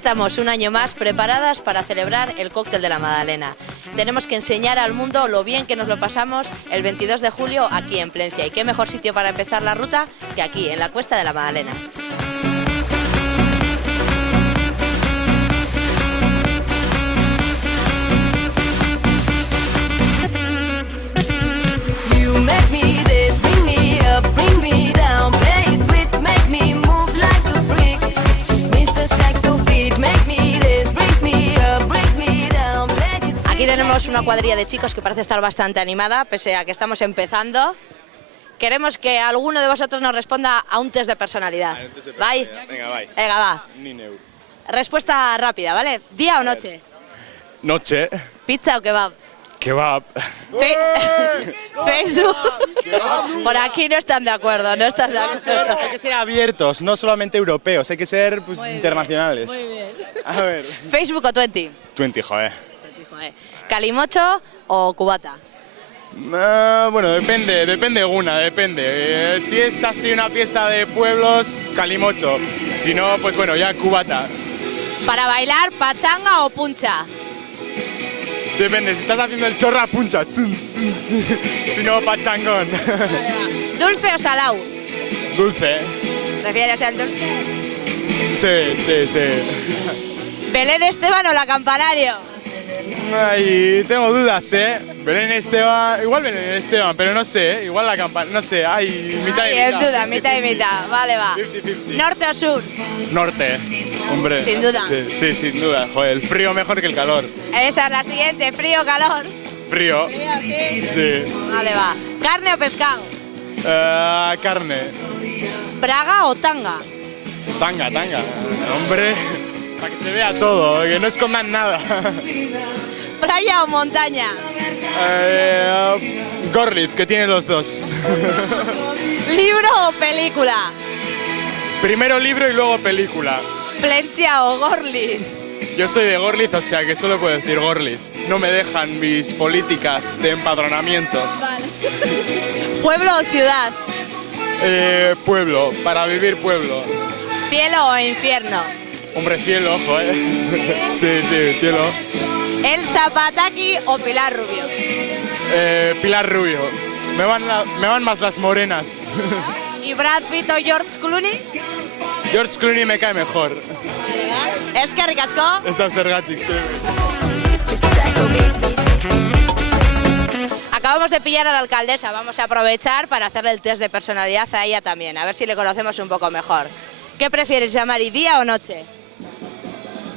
estamos un año más preparadas para celebrar el cóctel de la Madalena. Tenemos que enseñar al mundo lo bien que nos lo pasamos el 22 de julio aquí en Plencia. Y qué mejor sitio para empezar la ruta que aquí, en la Cuesta de la Madalena. Aquí tenemos una cuadrilla de chicos que parece estar bastante animada, pese a que estamos empezando. Queremos que alguno de vosotros nos responda a un test de personalidad. ¿Vai? Venga, vai. Venga, va. Respuesta rápida, ¿vale? ¿Día o noche? Noche. ¿Pizza o kebab? Kebab. Facebook. Por aquí no están de acuerdo, no están de acuerdo. Hay que ser abiertos, no solamente europeos, hay que ser pues, internacionales. Muy bien. A ver. ¿Facebook o 20? 20, joder. ¿Calimocho o cubata? Bueno, depende una, depende. Si es así una fiesta de pueblos, calimocho. Si no, pues bueno, ya cubata. ¿Para bailar pachanga o puncha? Depende, si estás haciendo el chorra, puncha. Si no, pachangón. ¿Dulce o salao? Dulce. ¿Prefieres el dulce? Sí. ¿Belén Esteban o la Campanario? Ay, tengo dudas, Belén Esteban, igual Belén Esteban, pero no sé, igual la campana, no sé, hay mitad y mitad. Duda, mitad y mitad, vale, va. 50-50. ¿Norte o sur? Norte, hombre. Sin duda. Sí, sin duda. Joder, el frío mejor que el calor. Esa es la siguiente, ¿frío o calor? Frío. Frío, sí. Sí. Vale, va. ¿Carne o pescado? Carne. ¿Braga o tanga? Tanga. Hombre, para que se vea todo, que no escondan nada. ¿Playa o montaña? Gorlitz, que tiene los dos. ¿Libro o película? Primero libro y luego película. ¿Plencia o Gorlitz? Yo soy de Gorlitz, o sea que solo puedo decir Gorlitz. No me dejan mis políticas de empadronamiento. Vale. ¿Pueblo o ciudad? Pueblo, para vivir pueblo. ¿Cielo o infierno? Hombre, cielo, joder. Sí, cielo. ¿Elsa Pataky o Pilar Rubio? Pilar Rubio. Me van más las morenas. ¿Y Brad Pitt o George Clooney? George Clooney me cae mejor. Es que ricasco. Está Sergatic, sí. Acabamos de pillar a la alcaldesa, vamos a aprovechar para hacerle el test de personalidad a ella también, a ver si le conocemos un poco mejor. ¿Qué prefieres, Yamari, día o noche?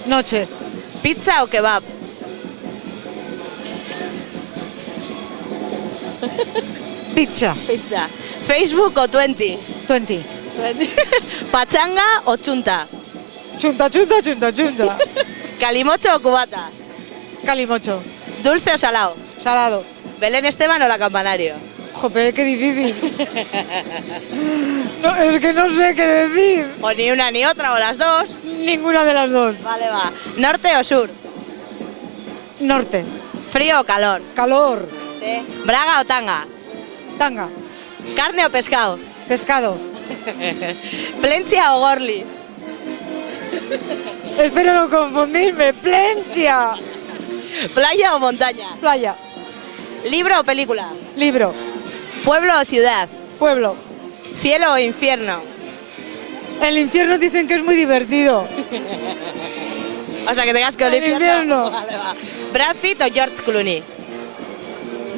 Noche. ¿Pizza o kebab? Pizza. Pizza. ¿Facebook o 20? 20. ¿Pachanga o chunta? Chunta. ¿Calimocho o cubata? Calimocho. ¿Dulce o salado? Salado. ¿Belén Esteban o la Campanario? Jope, qué difícil. No, es que no sé qué decir. ¿O ni una ni otra o las dos? Ninguna de las dos. Vale, va. ¿Norte o sur? Norte. ¿Frío o calor? Calor. Sí. ¿Braga o tanga? Tanga. ¿Carne o pescado? Pescado. ¿Plencia o Gorlitz? Espero no confundirme. Plencia. ¿Playa o montaña? Playa. ¿Libro o película? Libro. ¿Pueblo o ciudad? Pueblo. ¿Cielo o infierno? El infierno dicen que es muy divertido. O sea, que tengas que El infierno. Vale, va. ¿Brad Pitt o George Clooney?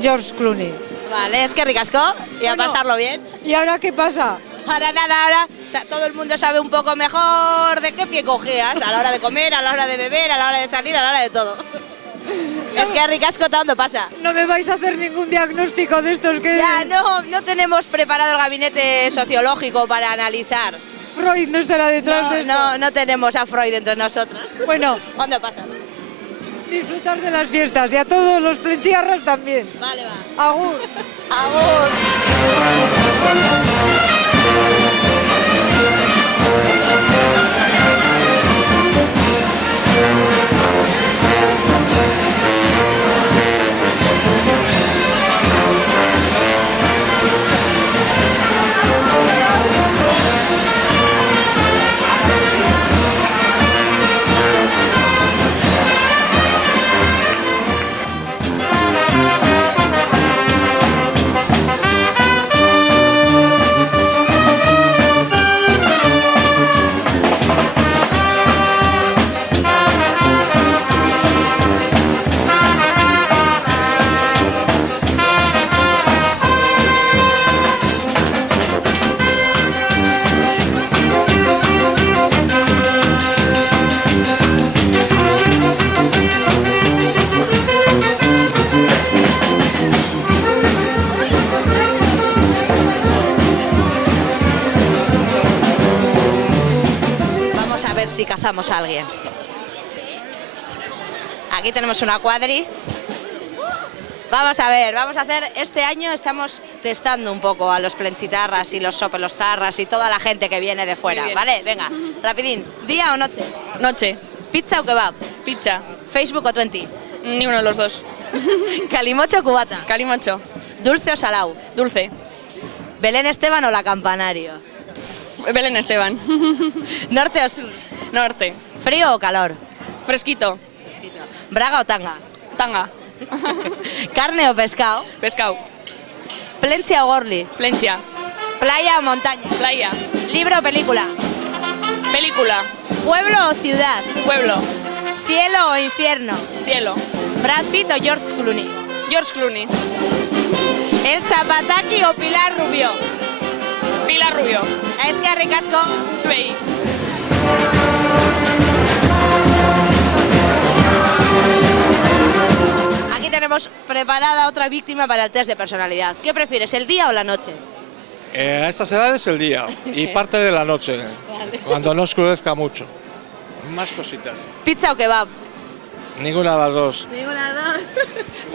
George Clooney. Vale, es que ricasco y a Bueno. pasarlo bien. ¿Y ahora qué pasa? Ahora nada, ahora todo el mundo sabe un poco mejor de qué pie cogías a la hora de comer, a la hora de beber, a la hora de salir, a la hora de todo. Es que ricasco todo pasa. No me vais a hacer ningún diagnóstico de estos que... Ya, no tenemos preparado el gabinete sociológico para analizar. Freud no estará detrás de esto. No tenemos a Freud entre nosotras. Bueno, ¿Dónde pasa? disfrutar de las fiestas y a todos los flechiarras también. Vale, va. Agur. Agur. ver si cazamos a alguien. Aquí tenemos una cuadri. Vamos a ver, vamos a hacer, este año estamos testando un poco a los plenchitarras y los sopelostarras y toda la gente que viene de fuera, ¿vale? Venga, rapidín, ¿día o noche? Noche. ¿Pizza o kebab? Pizza. ¿Facebook o 20? Ni uno de los dos. ¿Calimocho o cubata? Calimocho. ¿Dulce o salao? Dulce. ¿Belén Esteban o la Campanario? Belén Esteban. ¿Norte o sur? Norte. ¿Frío o calor? Fresquito. ¿Braga o tanga? Tanga. ¿Carne o pescado? Pescado. ¿Plencia o gorli? Plencia. ¿Playa o montaña? Playa. ¿Libro o película? Película. ¿Pueblo o ciudad? Pueblo. ¿Cielo o infierno? Cielo. ¿Brad Pitt o George Clooney? George Clooney. ¿Elsa Pataky o Pilar Rubio? Pilar Rubio. Es que ricasco. Suey. Aquí tenemos preparada otra víctima para el test de personalidad. ¿Qué prefieres, el día o la noche? A estas edades el día y parte de la noche, cuando no oscurezca mucho. Más cositas. ¿Pizza o kebab? Ninguna de las dos. Ninguna de las dos.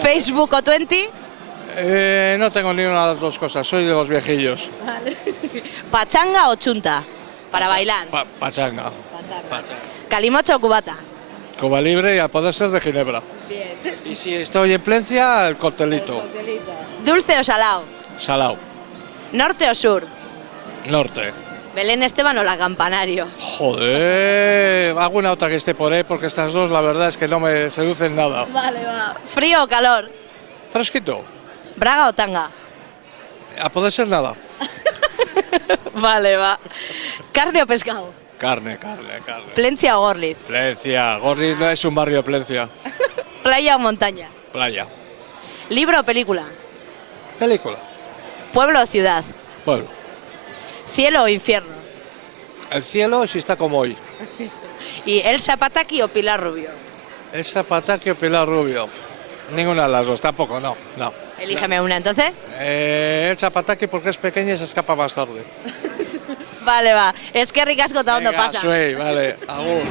¿Facebook o 20? No tengo ninguna de las dos cosas, soy de los viejillos. ¿Pachanga o chunta? Para bailar. Pachanga. ¿Calimocho o cubata? Cuba libre y a poder ser de Ginebra. Bien. Y si estoy en Plencia, el coctelito. ¿Dulce o salao? Salao. ¿Norte o sur? Norte. ¿Belén Esteban o la Campanario? Joder, alguna otra que esté por ahí, porque estas dos la verdad es que no me seducen nada. Vale, va. ¿Frío o calor? Fresquito. ¿Braga o tanga? A poder ser nada. Vale, va. ¿Carne o pescado? Carne. ¿Plencia o gorli? Plencia. Gorri no es un barrio de Plencia. ¿Playa o montaña? Playa. ¿Libro o película? Película. ¿Pueblo o ciudad? Pueblo. ¿Cielo o infierno? El cielo si está como hoy. ¿Y Elsa Pataky o Pilar Rubio? ¿Esa Pataky o Pilar Rubio? Ninguna de las dos, tampoco, no. Elígeme una entonces. El Zapataki porque es pequeña y se escapa más tarde. Vale, va. Es que ricasco todo donde Venga, pasa. Suey, vale, agur.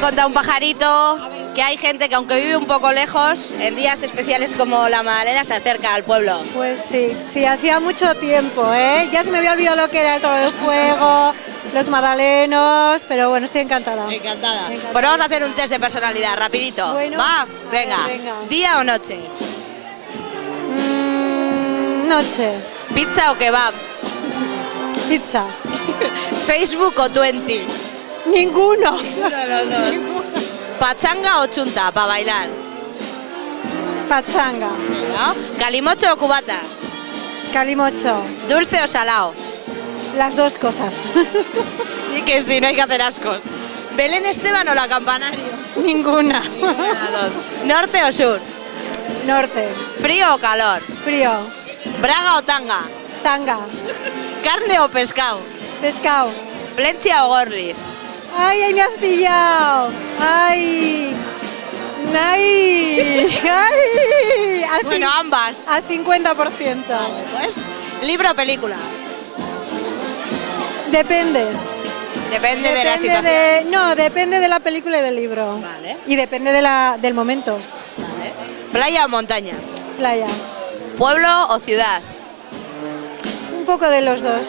Cuenta un pajarito que hay gente que aunque vive un poco lejos, en días especiales como la Madalena se acerca al pueblo. Pues sí, hacía mucho tiempo, ¿eh? Ya se me había olvidado lo que era el Toro del Fuego, los magdalenos, pero bueno, estoy encantada. Encantada. Pues vamos a hacer un test de personalidad, rapidito. Bueno, ¿va? a Venga. ver, venga. ¿Día o noche? Noche. ¿Pizza o kebab? Pizza. ¿Facebook o 20? Ninguno. ¿Pachanga o chunta para bailar? Pachanga. ¿No? ¿Calimocho o cubata? Calimocho. ¿Dulce o salao? Las dos cosas. Y que sí, no hay que hacer ascos. ¿Belén Esteban o la Campanario? Ninguna. ¿Norte o sur? Norte. ¿Frío o calor? Frío. ¿Braga o tanga? Tanga. ¿Carne o pescado? Pescado. ¿Plencia o gorliz? ¡Ay, ahí me has pillado! ¡Ay! ¡Ay! ¡Ay! Bueno, ambas. Al 50%. Pues, ¿libro o película? Depende. Depende de la situación. No, depende de la película y del libro. Vale. Y depende del momento. Vale. ¿Playa o montaña? Playa. ¿Pueblo o ciudad? Un poco de los dos.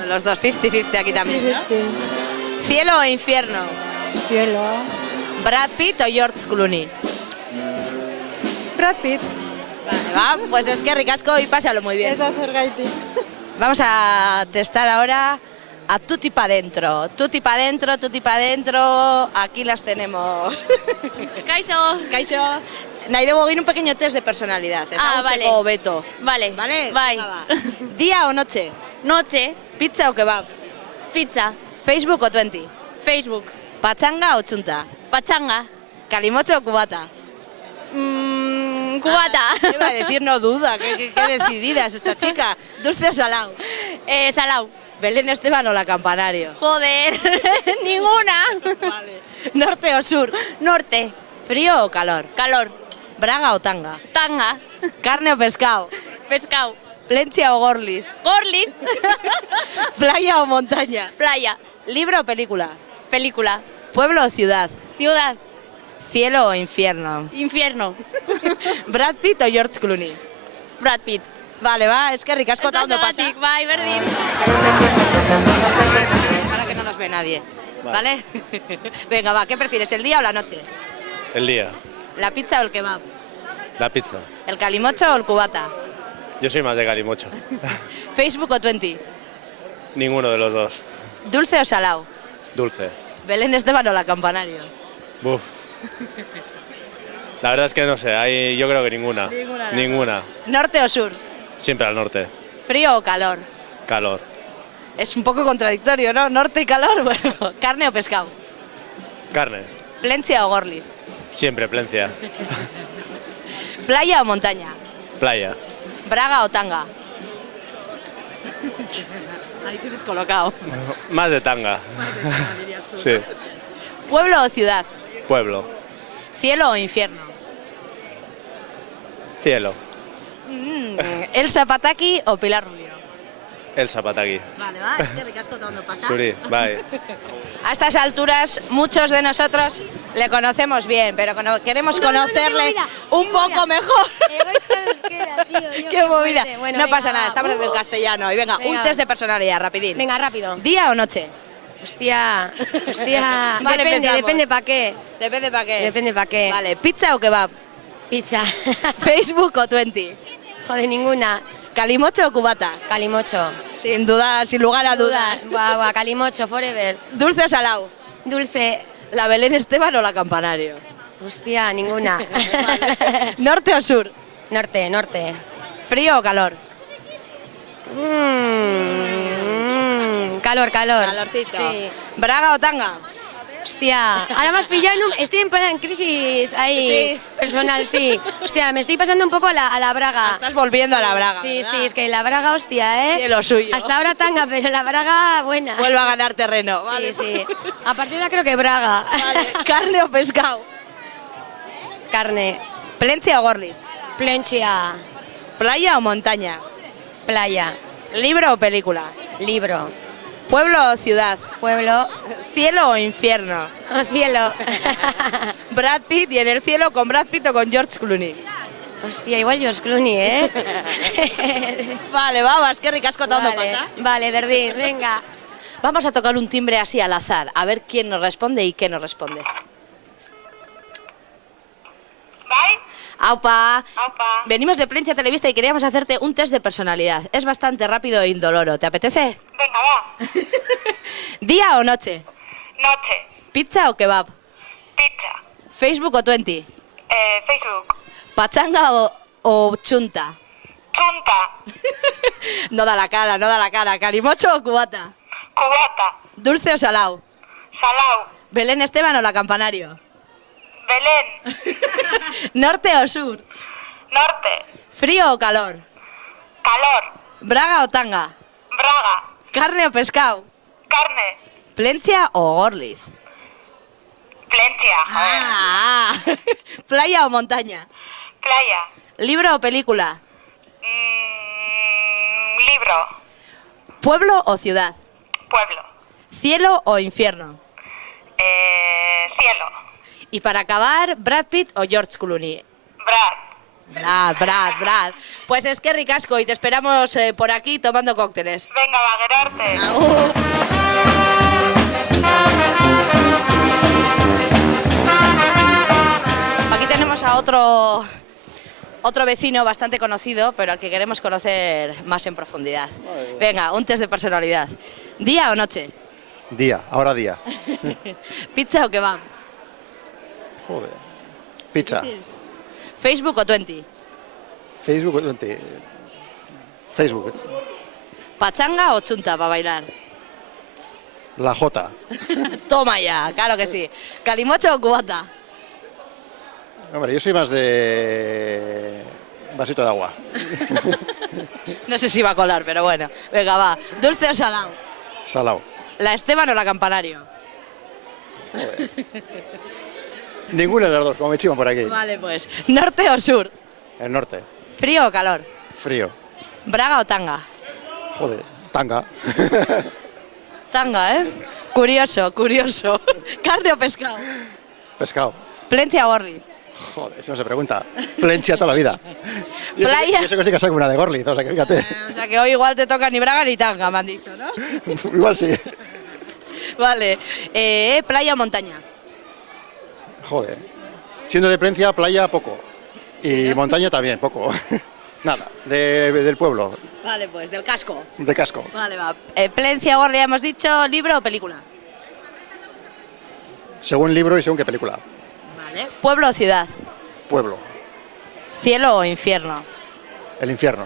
De los dos, 50-50 aquí también, ¿no? ¿Cielo o infierno? Cielo. ¿Brad Pitt o George Clooney? Brad Pitt. Vale, va, pues es que ricasco y pásalo muy bien. Es de Zurgaiti. Vamos a testar ahora a tutti pa' dentro. Tutti pa' dentro, tutti pa' dentro. Aquí las tenemos. Kaixo. Kaixo. Nahi dugu egin un pequeño test de personalidad. vale. O Beto. Vale. ¿Vale? Bye. Venga, va. ¿Día o noche? Noche. ¿Pizza o kebab? Pizza. ¿Facebook o 20? Facebook. ¿Pachanga o chunta? Pachanga. ¿Calimocho o cubata? Cubata. Iba a decir no duda, qué decidida es esta chica. ¿Dulce o salado? Salao. ¿Belén Esteban o la Campanario? Joder. Ninguna. Vale. ¿Norte o sur? Norte. ¿Frío o calor? Calor. ¿Braga o tanga? Tanga. ¿Carne o pescado? Pescado. ¿Plencia o gorliz? Gorliz. ¿Playa o montaña? Playa. ¿Libro o película? Película. ¿Pueblo o ciudad? Ciudad. ¿Cielo o infierno? Infierno. ¿Brad Pitt o George Clooney? Brad Pitt. Vale, va, es que ricasco tanto pasa. Bye, Berdin. Ahora que no nos ve nadie. ¿Vale? Venga, va, ¿qué prefieres, el día o la noche? El día, ¿La pizza o el kebab? la pizza. ¿El calimocho o el cubata? Yo soy más de calimocho. ¿Facebook o 20? Ninguno de los dos. ¿Dulce o salado? Dulce. ¿Belén Esteban o la Campanario? Buf. La verdad es que no sé, yo creo que ninguna. Ninguna. ¿Norte o sur? Siempre al norte. ¿Frío o calor? Calor. Es un poco contradictorio, ¿no? ¿Norte y calor? Bueno, ¿carne o pescado? Carne. ¿Plencia o gorliz? Siempre plencia. ¿Playa o montaña? Playa. ¿Braga o tanga? Ahí te he descolocado. Más de tanga. Sí. ¿Pueblo o ciudad? Pueblo. ¿Cielo o infierno? Cielo. ¿Elsa Pataki o Pilar Rubio? El Zapataki. Vale, va, es que ricasco todo pasa. Suri, bye. A estas alturas, muchos de nosotros le conocemos bien, pero queremos conocerle un poco mejor. ¡Qué movida! Bueno, No venga, pasa nada, va. estamos en el castellano. Y venga, un Venga. test de personalidad, rapidín. Venga, rápido. ¿Día o noche? Hostia. Vale, Depende, empezamos. depende para qué. Depende para qué. Depende para qué. Vale, ¿pizza o kebab? Pizza. ¿Facebook o 20? Joder, ninguna. ¿Calimocho o cubata? Calimocho. Sin duda, sin lugar a dudas. Buah, buah, calimocho, forever. ¿Dulce o salado? Dulce. ¿La Belén Esteban o la Campanario? Hostia, ninguna. ¿Norte o sur? Norte, norte. ¿Frío o calor? Calor, calor. Calorcito. Sí. ¿Braga o tanga? Hostia, ahora me has pillado estoy en crisis ahí Sí. personal, sí. Hostia, me estoy pasando un poco a la braga. Estás volviendo a la braga. Sí, ¿verdad? sí, es que la braga, hostia, ¿eh? Tiene lo suyo. Hasta ahora tanga, pero la braga, buena. Vuelve a ganar terreno. Vale. Sí, sí. A partir de ahora creo que braga. Vale. ¿Carne o pescado? Carne. ¿Plencia o gorliz? Plencia. ¿Playa o montaña? Playa. ¿Libro o película? Libro. ¿Pueblo o ciudad? Pueblo. ¿Cielo o infierno? Cielo. ¿Brad Pitt y en el cielo con Brad Pitt o con George Clooney? Hostia, igual George Clooney, ¿eh? Vale, vamos, qué ricasco todo pasa. Vale, Verdín, venga. Vamos a tocar un timbre así al azar, a ver quién nos responde y qué nos responde. ¡Aupa! Aupa. Venimos de Plencha Televista y queríamos hacerte un test de personalidad. Es bastante rápido e indoloro. ¿Te apetece? Venga, va. ¿Día o noche? Noche. ¿Pizza o kebab? Pizza. ¿Facebook o 20? Facebook. ¿Pachanga o chunta? Chunta. No da la cara, no da la cara. ¿Calimocho o cubata? Cubata. ¿Dulce o salao? Salao. ¿Belén Esteban o la Campanario? Belén. ¿Norte o sur? Norte. ¿Frío o calor? Calor. ¿Braga o tanga? Braga. ¿Carne o pescado? Carne. ¿Plencia o gorliz? Plencia. Ah, ¿playa o montaña? Playa. ¿Libro o película? Libro. ¿Pueblo o ciudad? Pueblo. ¿Cielo o infierno? Cielo. Y para acabar, ¿Brad Pitt o George Clooney? Brad. Brad. Pues es que ricasco y te esperamos por aquí tomando cócteles. Venga, Baguerarte. Aquí tenemos a otro vecino bastante conocido, pero al que queremos conocer más en profundidad. Venga, un test de personalidad. ¿Día o noche? Día, ahora día. ¿Pizza o kebab? Joder. Pizza. ¿Facebook o 20? Facebook. Facebook. ¿Pachanga o chunta para bailar? La J. Toma ya, claro que sí. ¿Calimocho o cubata? Hombre, yo soy más de vasito de agua. No sé si va a colar, pero bueno. Venga, va. ¿Dulce o salado? Salao. ¿La Esteban o la Campanario? Ninguna de las dos, como me chivan por aquí. Vale, pues. ¿Norte o sur? El norte. ¿Frío o calor? Frío. ¿Braga o tanga? Joder. Tanga. Tanga, ¿eh? Curioso. ¿Carne o pescado? Pescado. ¿Plencia o Gorli? Joder, eso no se pregunta. Plencha toda la vida. Playa. Yo sé que estoy casado con una de Gorli, o sea que fíjate. O sea que hoy igual te toca ni braga ni tanga, me han dicho, ¿no? Igual sí. Vale. ¿Playa o montaña? Joder. Siendo de Plencia, playa, poco. Y montaña también, poco. Nada, del pueblo, Vale, pues del casco. de casco. Vale, va. Plencia o Gorli ya hemos dicho. ¿Libro o película? Según libro y según qué película. Vale. ¿Pueblo o ciudad? Pueblo. ¿Cielo o infierno? El infierno.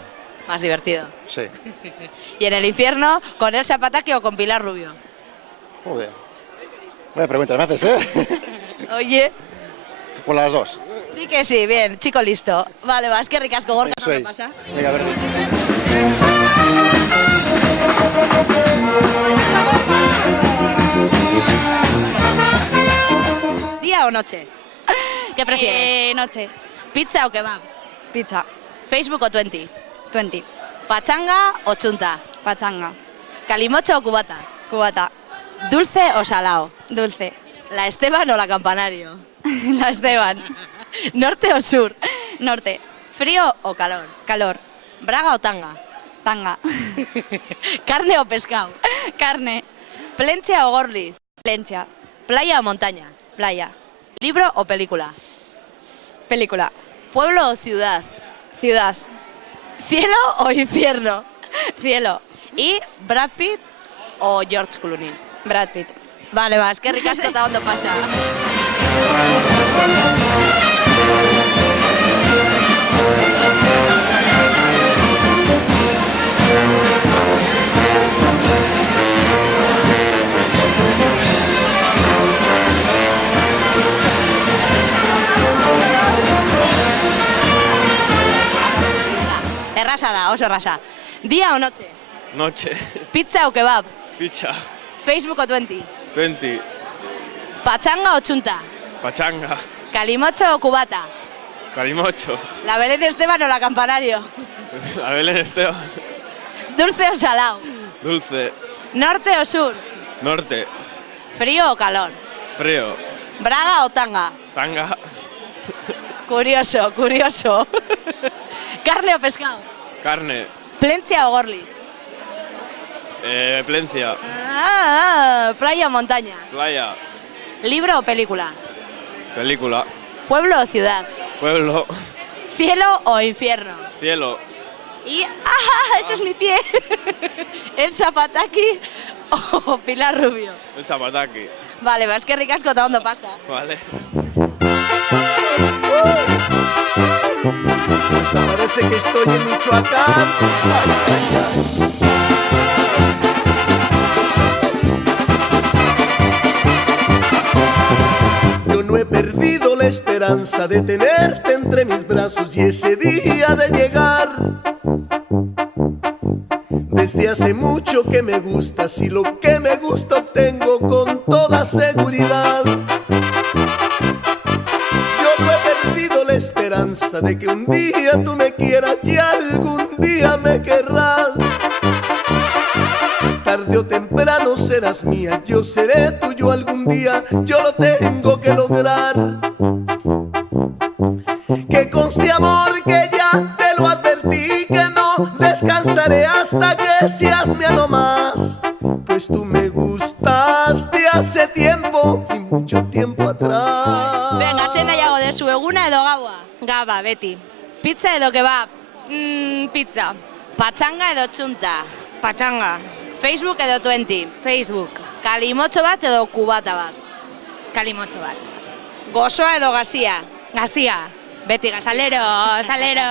Más divertido. Sí. ¿Y en el infierno, con Elsa Pataky o con Pilar Rubio? Joder. Vaya pregunta me haces, ¿eh? Oye, Por las dos. di que sí, bien, chico listo. Vale, va, es que ricasco, Gorka, ¿no Soy. te pasa? Venga, a ver. ¿Día o noche? ¿Qué prefieres? Noche. ¿Pizza o kebab? Pizza. ¿Facebook o 20? 20. ¿Pachanga o chunta? Pachanga. ¿Calimocho o cubata? Cubata. ¿Dulce o salao? Dulce. ¿La Esteban o la Campanario? La Esteban. ¿Norte o sur? Norte. ¿Frío o calor? Calor. ¿Braga o tanga? Tanga. ¿Carne o pescado? Carne. ¿Plencia o Gorli? Plencia. ¿Playa o montaña? Playa. ¿Libro o película? Película. ¿Pueblo o ciudad? Ciudad. ¿Cielo o infierno? Cielo. ¿Y Brad Pitt o George Clooney? Brad Pitt. Vale, vas, qué ricasco está dónde pasa. Errasada, oso rasa. ¿Día o noche? Noche. ¿Pizza o kebab? Pizza. ¿Facebook o 20? 20. ¿Pachanga o chunta? Pachanga. ¿Calimocho o cubata? Calimocho. ¿La Belén Esteban o la Campanario? La Belén Esteban. ¿Dulce o salao? Dulce. ¿Norte o sur? Norte. ¿Frío o calor? Frío. ¿Braga o tanga? Tanga. Curioso. ¿Carne o pescado? Carne. ¿Plencia o Gorli? Plencia. ¿Playa o montaña? Playa. ¿Libro o película? Película. ¿Pueblo o ciudad? Pueblo. ¿Cielo o infierno? Cielo. Y ¡ese es mi pie! ¿Elsa Pataky o Pilar Rubio? El Zapataki. Vale, vas que ricasco, ¿dónde pasa? Vale. Parece que estoy en Michoacán. Yo no he perdido la esperanza de tenerte entre mis brazos y ese día de llegar. Desde hace mucho que me gustas y lo que me gusta obtengo con toda seguridad. Yo no he perdido la esperanza de que un día tú me quieras y algún día me querrás. Tarde o temprano serás mía, yo seré tuyo algún día, yo lo tengo que lograr. Que conste amor que hasta que seas mi algo más, pues tú me gustaste hace tiempo y mucho tiempo atrás. Venga, zena jago dezu, eguna edo gaua? Gaba, beti. Pizza edo kebab? Pizza. Patxanga edo txunta? Patxanga. Facebook edo 20? Facebook. Kalimotxo bat edo kubata bat? Kalimotxo bat. Gozoa edo gazia? Gazia. Beti gazia. Salero, salero.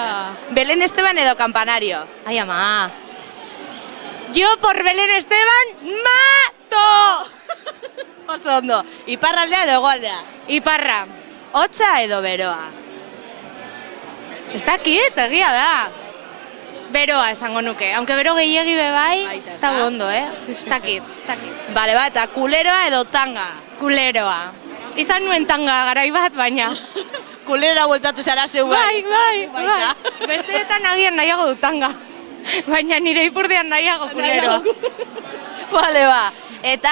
Belén Esteban edo Campanario? Ai, ama. Yo por Belén Esteban mato! Oso ondo. Iparraldea edo hegoaldea? Iparra. Hotza edo beroa? Ez dakit, egia da. Beroa esango nuke, aunque bero gehiegi bebai, ez da ondo, Ez dakit, ez dakit. Bale, eta kuleroa edo tanga? Kuleroa. Izan nuen tanga garai bat, baina. Kulerora bueltatu zara zeu Bai. Besteetan agian nahiago dut tanga. Baina nire ipurdean nahiago kuleroa. Bale, Eta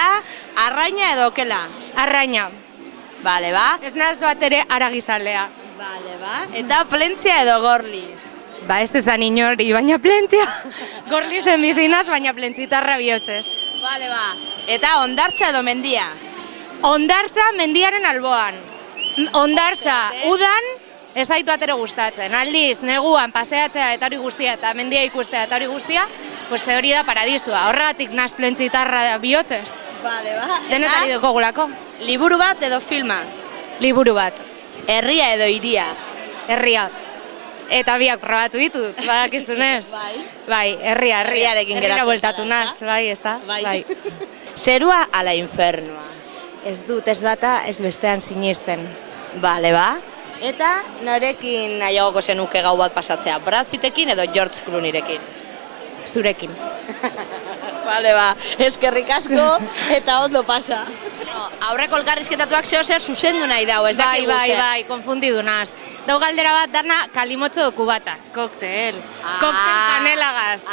arraina edo okela? Arraina. Bale, Ez naz bat ere aragizalea. Bale, Eta plentzia edo gorliz? Ez esan inori, baina plentzia. Gorlizen bizinaz, baina plentzitarra bihotzez. Bale, Eta ondartza edo mendia? Ondartza mendiaren alboan. Ondartza udan ez zaitu atere gustatzen. Aldiz, neguan paseatzea eta hori guztia eta mendia ikustea eta hori guztia, pues hori da paradisua. Horregatik naz plentzitarra bihotzez. Bale, Denetari dukogulako. Liburu bat edo filma? Liburu bat. Herria edo hiria? Herria. Eta biak probatu ditut, badakizunez. Bai, herria. Herriarekin geratzen Herrira bueltatu zara, naz, bai, ez da? Bai. Zerua ala infernua? Ez dut, ez bata, ez bestean sinisten. Bale, Eta norekin nahiagoko zenuke gau bat pasatzea? Brad Pittekin edo George Clooneyrekin? Zurekin. Bale, eskerrik asko eta ondo pasa. Aurreko elkarrizketatuak zer zuzendu nahi dau, ez dakigu zer. Bai, konfundidu naz. Dau galdera bat dana kalimotxo do kubata. Koktel. Koktel kanelagaz.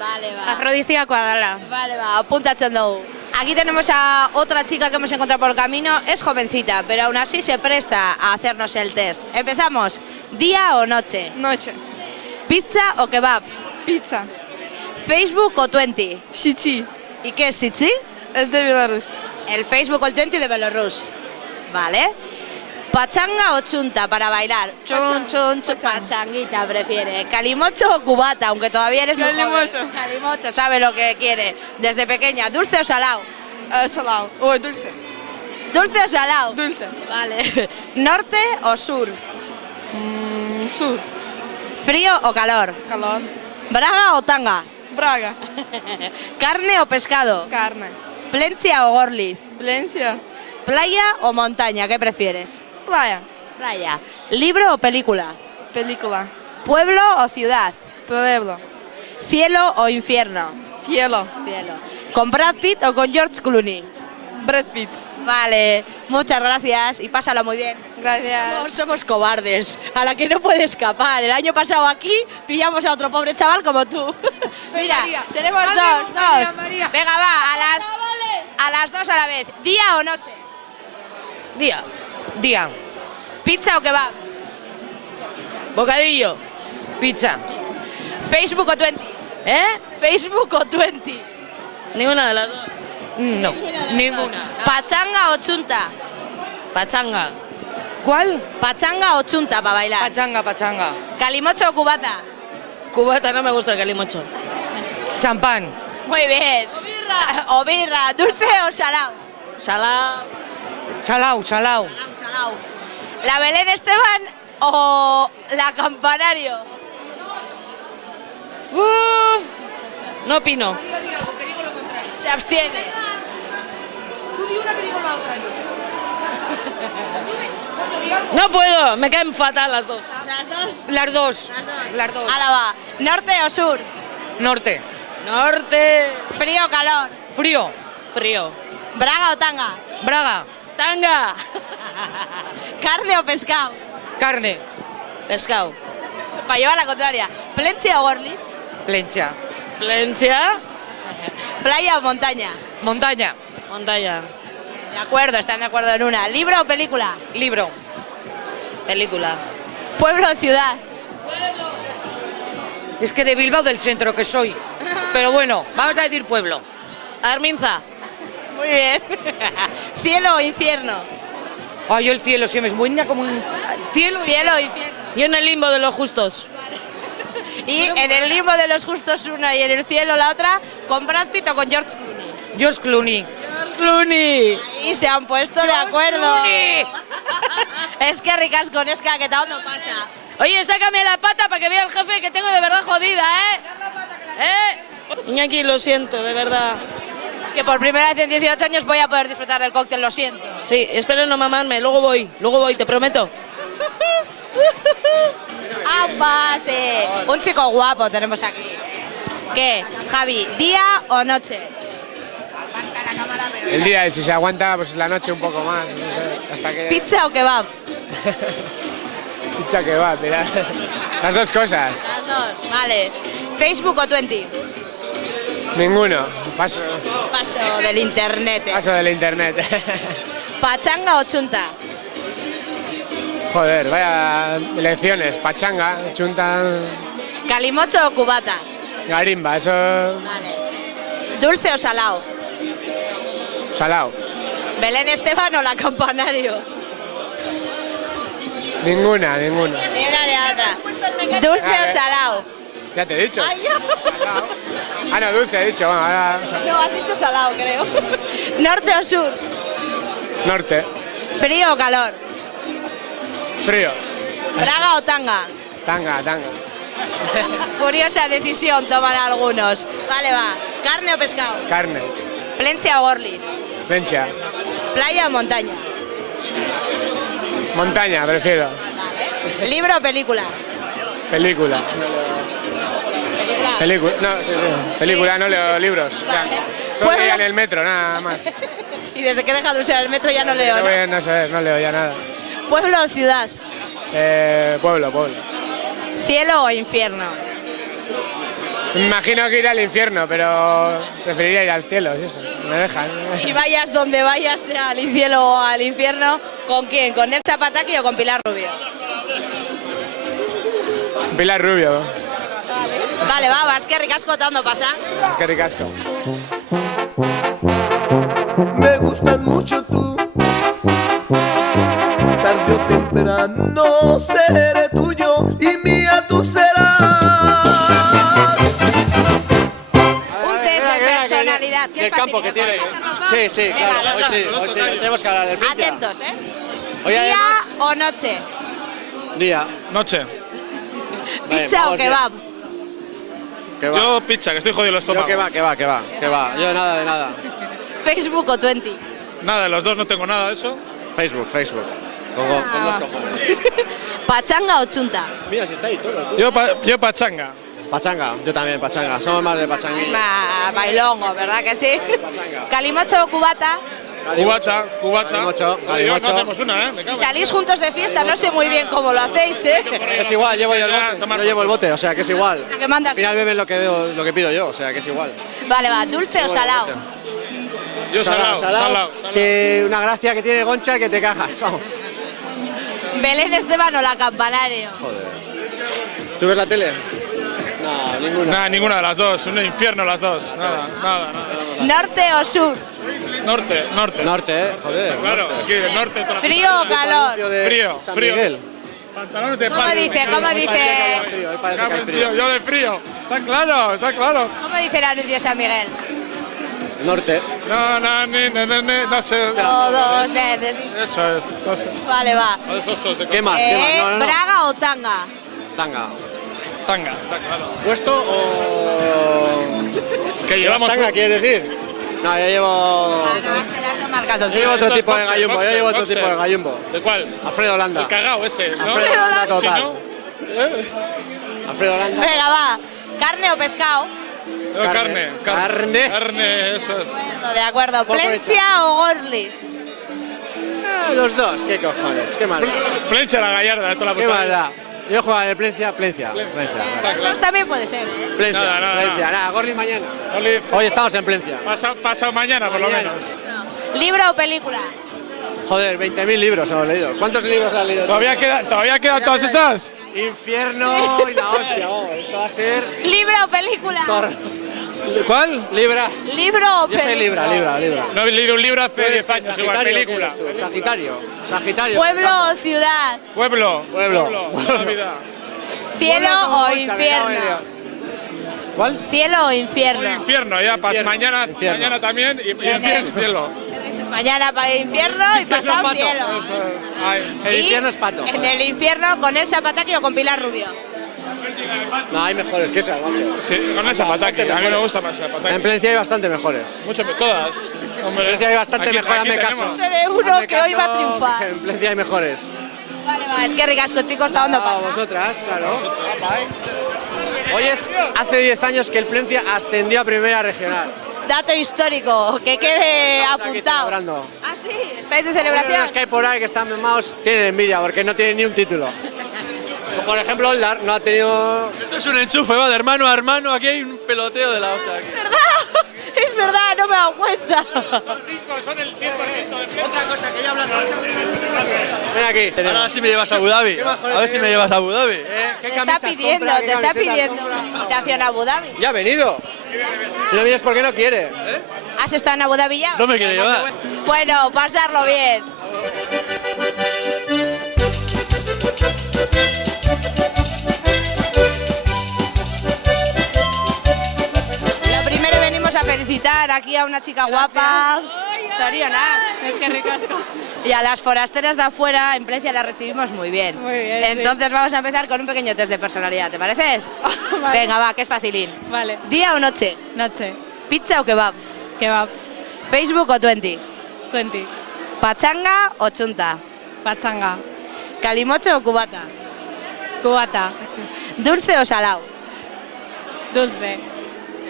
Vale. Afrodisiakoa dala. Vale, apuntatzen dugu. Aquí tenemos a otra chica que hemos encontrado por el camino. Es jovencita, pero aún así se presta a hacernos el test. Empezamos. ¿Día o noche? Noche. ¿Pizza o kebab? Pizza. ¿Facebook o 20? Sitsi. ¿Y qué es Sitsi? Es de Belarus. El Facebook o el 20 de Belarus. Vale. ¿Pachanga o chunta para bailar? Chun, pachanguita prefiere. ¿Calimocho o cubata? Aunque todavía eres muy joven. Calimocho, sabe lo que quiere. Desde pequeña. ¿Dulce o salado? Salado. O dulce. ¿Dulce o salado? Dulce. Vale. ¿Norte o sur? Sur. ¿Frío o calor? Calor. ¿Braga o tanga? Braga. ¿Carne o pescado? Carne. ¿Plencia o gorliz? Plencia. ¿Playa o montaña? ¿Qué prefieres? Playa. Playa. ¿Libro o película? Película. ¿Pueblo o ciudad? Pueblo. ¿Cielo o infierno? Cielo. Cielo. ¿Con Brad Pitt o con George Clooney? Brad Pitt. Vale, muchas gracias y pásalo muy bien. Gracias. Somos cobardes, a la que no puede escapar. El año pasado aquí pillamos a otro pobre chaval como tú. Mira, María. tenemos dos. María. Venga, va, a las dos a la vez. ¿Día o noche? Día. Día. ¿Pizza o kebab? Bocadillo. Pizza. ¿Facebook o 20? ¿Facebook o 20? Ninguna de las dos. No, ninguna. ¿Pachanga o chunta? Pachanga. ¿Cuál? ¿Pachanga o chunta para bailar? Pachanga. ¿Calimocho o cubata? Cubata, no me gusta el calimocho. Champán. Muy bien. O birra. ¿Dulce o salado? Salao. Salao. ¿La Belén Esteban o la Campanario? Uf. No opino. Se abstiene. No puedo, me caen fatal las dos. ¿Las dos? Las dos. Ahora va. ¿Norte o sur? Norte. ¿Frío o calor? Frío. ¿Braga o tanga? Braga. Tanga. ¿Carne o pescado? Carne. Pescado. Para llevar la contraria. ¿Plencia o gorli? Plencia. ¿Playa o montaña? Montaña. De acuerdo, están de acuerdo en una. ¿Libro o película? Libro. Película. ¿Pueblo o ciudad? Es que de Bilbao del centro que soy. pero bueno, vamos a decir pueblo. Arminza. Muy bien. ¿Cielo o infierno? Ay, yo el cielo, sí, me es buena como un... Cielo. Cielo o infierno. Yo en el limbo de los justos. Y en el limbo de los justos una y en el cielo la otra, ¿con Brad Pitt o con George Clooney? George Clooney. George Clooney. Y se han puesto de acuerdo. Clooney. Es que ricas con esca, que tal no pasa. Oye, sácame la pata para que vea el jefe que tengo de verdad jodida, Iñaki, lo siento, de verdad. Que por primera vez en 18 años voy a poder disfrutar del cóctel, lo siento. Sí, espero no mamarme, luego voy, te prometo. ¡Ah, pase! Un chico guapo tenemos aquí. ¿Qué, Javi, día o noche? El día, y si se aguanta, pues la noche un poco más, no sé, hasta que... ¿Pizza o kebab? Pizza que va, mira. Las dos cosas. Las dos, vale. ¿Facebook o 20? Ninguno. Paso Del internet. Paso del internet. ¿Pachanga o chunta? Joder, vaya elecciones. Pachanga, chunta, ¿Calimocho o cubata? garimba, eso... Vale. ¿Dulce o salao? Salao. ¿Belén Esteban o la Campanario? Ninguna. Ni una ni otra. ¿Dulce o salao? Ya te he dicho. Ay, ya. Salao. Ah, no, dulce he dicho. Bueno, ahora... No, has dicho salao, creo. ¿Norte o sur? Norte. ¿Frío o calor? Frío. ¿Braga o tanga? Tanga. Curiosa decisión toman algunos. Vale, va. ¿Carne o pescado? Carne. ¿Plencia o Gorli? Plencia. ¿Playa o montaña? Montaña, prefiero. Vale. ¿Libro o película? Película. Película. No, sí. Película, no leo libros. Ya. Solo ¿Pueblo? leía en el metro, nada más. Y desde que he dejado de usar el metro ya no leo, ¿no? No sé, no leo ya nada. ¿Pueblo o ciudad? Pueblo. ¿Cielo o infierno? Me imagino que iré al infierno, pero preferiría ir al cielo, si eso, me dejan. Y vayas donde vayas, sea al cielo o al infierno, ¿con quién? ¿Con Elsa Pataki o con Pilar Rubio? Pilar Rubio. Vale, va, es que ricasco ¿dónde pasa? Es que ricasco. Me gustas mucho tú, tarde o temprano seré tuyo y mía tú serás. Un test de personalidad. ¿Qué El campo que tiene. Sí, claro. Hoy sí. Tenemos que hablar del Plencia. Atentos, Hoy ¿Día además, o noche? día. Noche. ¿Pizza o kebab? Yo pizza, que estoy jodido el estómago. Yo que va. Yo nada de nada. ¿Facebook o 20? Nada, de los dos no tengo nada de eso. Facebook. Con dos cojones. ¿Pachanga o chunta? Mira, si está ahí todo. Yo pachanga. Pachanga, yo también, pachanga. Somos más de pachanguilla. Bailongo, ¿verdad que sí? ¿Calimocho o cubata? Cubata. Calimocho. No hacemos una, me cago. Y salís juntos de fiesta, no sé muy bien cómo lo hacéis, Es igual, llevo yo el bote. Yo llevo el bote, o sea que es igual. ¿Qué mandas? Al final beben lo que pido yo, o sea que es igual. Vale, va, ¿dulce o salao? Yo salao. Que una gracia que tiene Goncha que te cagas, vamos. ¿Belén Esteban o la Campanario? ¿Tú ves la tele? No, ninguna. Nada, ninguna de las dos. Un infierno las dos. Nada. ¿Norte o sur? Norte. Norte, joder. Claro, aquí del norte. toda la ¿Frío o calor? Frío. Miguel. Pantalones de ¿Cómo pan. dice? Hoy parece que hay frío. Yo de frío. Está claro. ¿Cómo dice el anuncio de San Miguel? Norte. No sé. Todos necesitan. Eso es, no sé. Vale, va. ¿Qué más? No. ¿Braga o tanga? Tanga. Está claro. ¿Puesto o...? Que llevamos... ¿Tanga quieres decir? No, yo llevo... Yo llevo otro tipo de gallumbo. ¿De cuál? Alfredo Landa. El cagao ese, ¿no? Alfredo Landa total. Si no, Alfredo Landa. Venga, va. ¿Carne o pescado? Carne, eso es. De acuerdo. ¿Plencia o Gorli? Los dos, qué cojones, qué mal. Plencia la gallarda, de toda la Qué puta. maldad. Yo juego en el Plencia. Pues también puede ser, ¿eh? Plencia. Nada, Gorli mañana. Hoy estamos en Plencia. Pasado mañana, por lo menos. ¿Libro o película? Joder, 20.000 libros hemos leído. ¿Cuántos libros has leído? ¿Todavía quedan todas esas? Infierno y la hostia, esto va a ser... ¿Libro o película? ¿Cuál? Libra. ¿Libro o Yo soy película? Libra. No he leído un libro hace 10 años, igual, película. Sagitario. ¿Pueblo o ciudad? Pueblo. Toda la vida. ¿Cielo o infierno? ¿Cuál? ¿Cielo o O infierno? infierno, ya, mañana también y infierno, cielo. Mañana para el infierno y pasado pato. cielo. Eso es. Ay. El Y infierno es pato. En el infierno con Elsa Pataki o con Pilar Rubio. No, hay mejores que esas, macho. Sí, con esa pataki. A mí me gusta más esa pataki. En Plencia hay bastante mejores. Mucho, todas. Hombre, En Plencia hay bastante aquí- mejor, aquí hazme tenemos. caso. Sé de uno Hazme que hoy va a caso, triunfar. En Plencia hay mejores. Vale, va, es que ricasco, chicos, está dando pasa. Vosotras, claro. Hoy es hace 10 años que el Plencia ascendió a primera regional. Dato histórico, que quede Estamos aquí apuntado. celebrando. Ah, sí, estáis de Algunos de celebración. los que hay por ahí que están mamados tienen envidia porque no tienen ni un título. Como por ejemplo, Oldar no ha tenido. Esto es un enchufe, va de hermano a hermano, aquí hay un peloteo de la hostia. Aquí. Es verdad, no me he dado cuenta. Son el 100% de Otra cosa, quería hablar. Ven aquí. Ahora sí me llevas a Abu Dhabi. A ver si me llevas a Abu Dhabi. ¿Qué Te está camisas pidiendo, compra? ¿Qué te está camisetas pidiendo compra? invitación a Abu Dhabi. Ya ha venido. Si no vienes, ¿por qué no quiere? ¿Has estado en Abu Dhabi ya? No me quiere llevar. Bueno, pasarlo bien. Lo primero venimos a felicitar aquí a una chica guapa, Soriona. Es que ricasco. Y a las forasteras de afuera, en Plencia, las recibimos muy bien. Muy bien, Entonces vamos a empezar con un pequeño test de personalidad, ¿te parece? Vale. Venga, va, que es facilín. Vale. ¿Día o noche? Noche. ¿Pizza o kebab? Kebab. ¿Facebook o 20? 20. ¿Pachanga o chunta? Pachanga. ¿Calimocho o cubata? Cubata. ¿Dulce o salado? Dulce.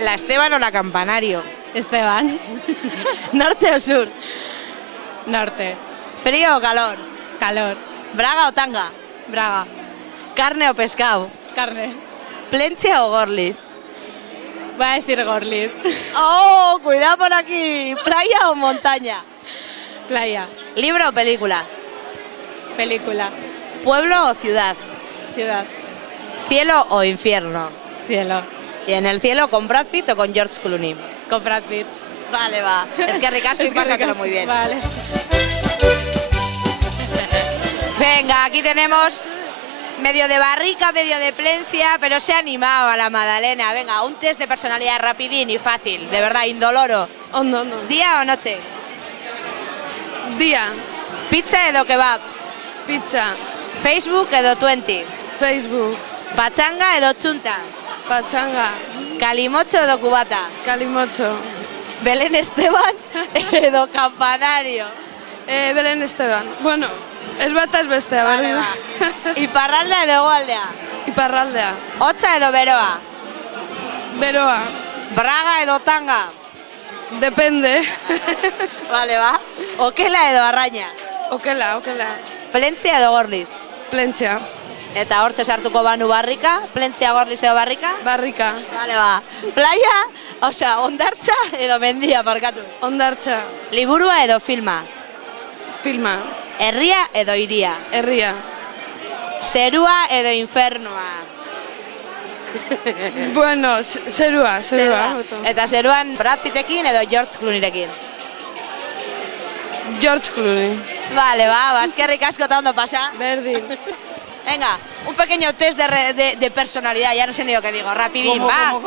¿La Esteban o la Campanario? Esteban. ¿Norte o sur? Norte. ¿Frío o calor? Calor. ¿Braga o tanga? Braga. ¿Carne o pescado? Carne. ¿Plencia o gorli? Voy a decir Gorlitz. ¡Oh! Cuidado por aquí. ¿Playa o montaña? Playa. ¿Libro o película? Película. ¿Pueblo o ciudad? Ciudad. ¿Cielo o infierno? Cielo. ¿Y en el cielo con Brad Pitt o con George Clooney? Con Brad Pitt. Vale, va. Es que ricasco y Es que pásatelo ricasco. muy bien. Vale. Venga, aquí tenemos medio de barrica, medio de Plencia, pero se ha animado a la Madalena. Venga, un test de personalidad rapidín y fácil, de verdad, indoloro. Ondo. ¿Día o noche? Día. ¿Pizza edo kebab? Pizza. ¿Facebook edo 20? Facebook. ¿Pachanga edo chunta? Pachanga. ¿Calimocho edo cubata? Calimocho. ¿Belén Esteban edo campanario? Belén Esteban. Bueno, ez bata ez bestea, Vale, va. ¿Iparralda edo hegoaldea? Iparraldea. ¿Hotza edo beroa? Beroa. ¿Braga edo tanga? Depende. Vale, va. ¿Okela edo arraina? Okela. ¿Plentzia edo gorliz? Plentzia. Eta hortxe sartuko banu barrika, Plentzia, gorliz edo barrika? Barrika. Vale, va. Playa, osea, ondartza edo mendia, parkatu. Ondartza. Liburua edo filma? Filma. Herria edo hiria? Herria. Zerua edo infernua? Bueno, zerua. Eta zeruan Brad Pittekin edo George Clooneyrekin? George Clooney. Vale, va, eskerrik asko eta ondo pasa. Berdin. Venga, un pequeño test de personalidad, ya no sé ni lo que digo, rapidín, va.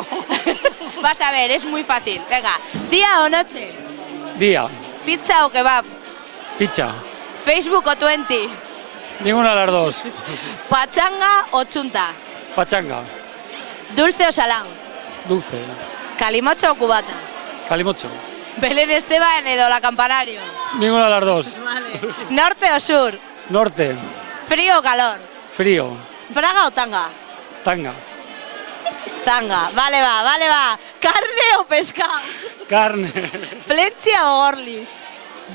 Vas a ver, es muy fácil. Venga, ¿día o noche? Día. ¿Pizza o kebab? Pizza. ¿Facebook o 20? Ninguna de las dos. ¿Pachanga o chunta? Pachanga. ¿Dulce o salado? Dulce. ¿Calimocho o cubata? Calimocho. ¿Belén Esteban edo la Campanario? Ninguna de las dos. Vale. ¿Norte o sur? Norte. ¿Frío o calor? Frío. ¿Braga o tanga? Tanga. Tanga, vale va. ¿Carne o pescado? Carne. ¿Plentzia o gorli?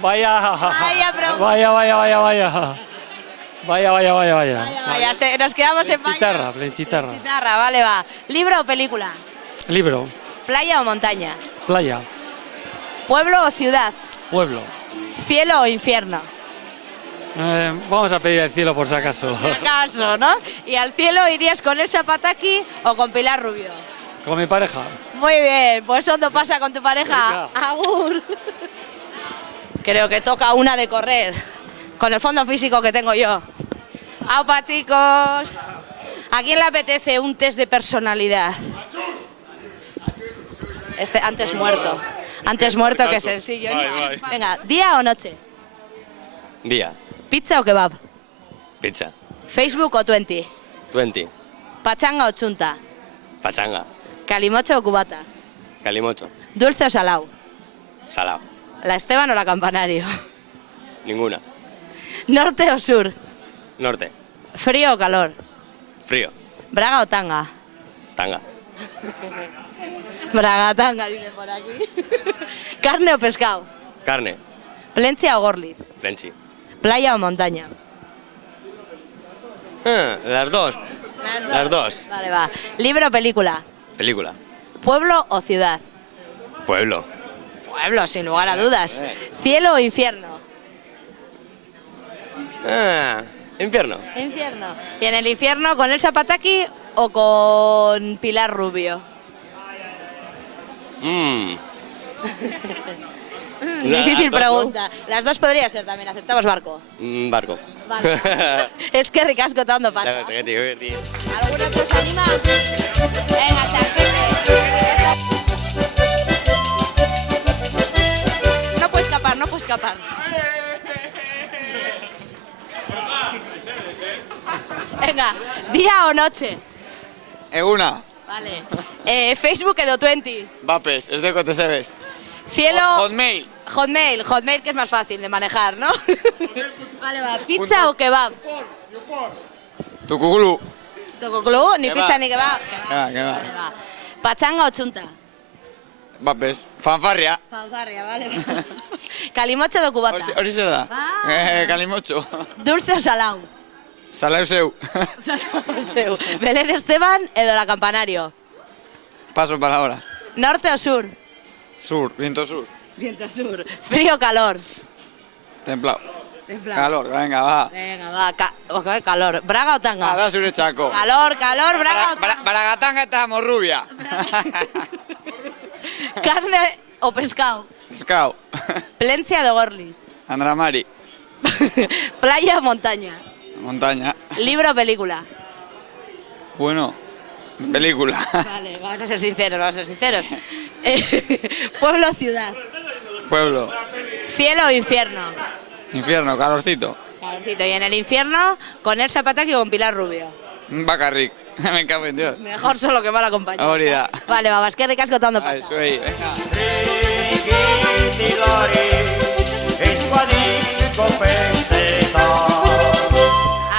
Vaya. Vaya pregunta. Vaya. Nos quedamos en Plenchitarra. Plenchitarra, vale, va. ¿Libro o película? Libro. ¿Playa o montaña? Playa. ¿Pueblo o ciudad? Pueblo. ¿Cielo o infierno? Vamos a pedir el cielo por si acaso. Si acaso, ¿no? ¿Y al cielo irías con Elsa Pataki o con Pilar Rubio? Con mi pareja. Muy bien, pues Ondo pasa con tu pareja. Agur. Creo que toca una de correr, con el fondo físico que tengo yo. ¡Aupa, chicos! ¿A quién le apetece un test de personalidad? Antes muerto. Antes muerto que sencillo. Venga, ¿día o noche? Día. ¿Pizza o kebab? Pizza. ¿Facebook o 20? 20. ¿Pachanga o chunta? Pachanga. ¿Calimocho o cubata? Calimocho. ¿Dulce o salao? Salao. ¿La Esteban o la Campanario? Ninguna. ¿Norte o sur? Norte. ¿Frío o calor? Frío. ¿Braga o tanga? Tanga. Braga, tanga, dice por aquí. ¿Carne o pescado? Carne. ¿Plencia o gorliz? Frenchi. ¿Playa o montaña? Las dos. Las dos. Vale, va. ¿Libro o película? Película. ¿Pueblo o ciudad? Pueblo. Pueblo, sin lugar a dudas. ¿Cielo o infierno? Infierno. Infierno. ¿Y en el infierno con Elsa Pataki o con Pilar Rubio? Difícil pregunta. Las dos podría ser también. ¿Aceptamos barco? Barco. Vale. Es que ricasco tanto pasa. ¿Algún otro se anima? Venga, chanquete. No puede escapar, no puede escapar. Venga, ¿día o noche? Eguna. Vale. ¿Facebook o 20? Vapes, es de Cotesebes. ¿Cielo? Hotmail. Hotmail que es más fácil de manejar, ¿no? Vale, va. ¿Pizza o kebab? Tucuculu. ¿Tococlú? Ni Kebab. pizza ni kebab. ¿Qué va? Vale, va. ¿Pachanga o chunta? Vapes. Fanfarria. Fanfarria, vale. ¿Calimocho o cubata? Hori zer da? Calimocho. ¿Dulce o salao? Saleu seu. Seu. ¿Belén Esteban o de la Campanario? Paso para ahora. ¿Norte o sur? Sur, viento sur. Viento sur. ¿Frío o calor? Templado. Templado. Calor, venga, va. Venga, va. Calor. ¿Braga o tanga? Da zure txako. Calor, braga o tanga. Baragatanga eta morrubia. ¿Carne o pescado? Pescado. ¿Plencia o gorlis? Andramari. ¿Playa o montaña? Montaña. ¿Libro o película? Bueno, película. Vale, vamos a ser sinceros, ¿Pueblo o ciudad? Pueblo. ¿Cielo o infierno? Infierno, calorcito. Calorcito. ¿Y en el infierno con Elsa Pataki o con Pilar Rubio? Bakarrik. Me cago en Dios. Mejor solo que mal acompañado. Hori da. Vale, babas, que ricasco tanto pasa. Zuei, venga.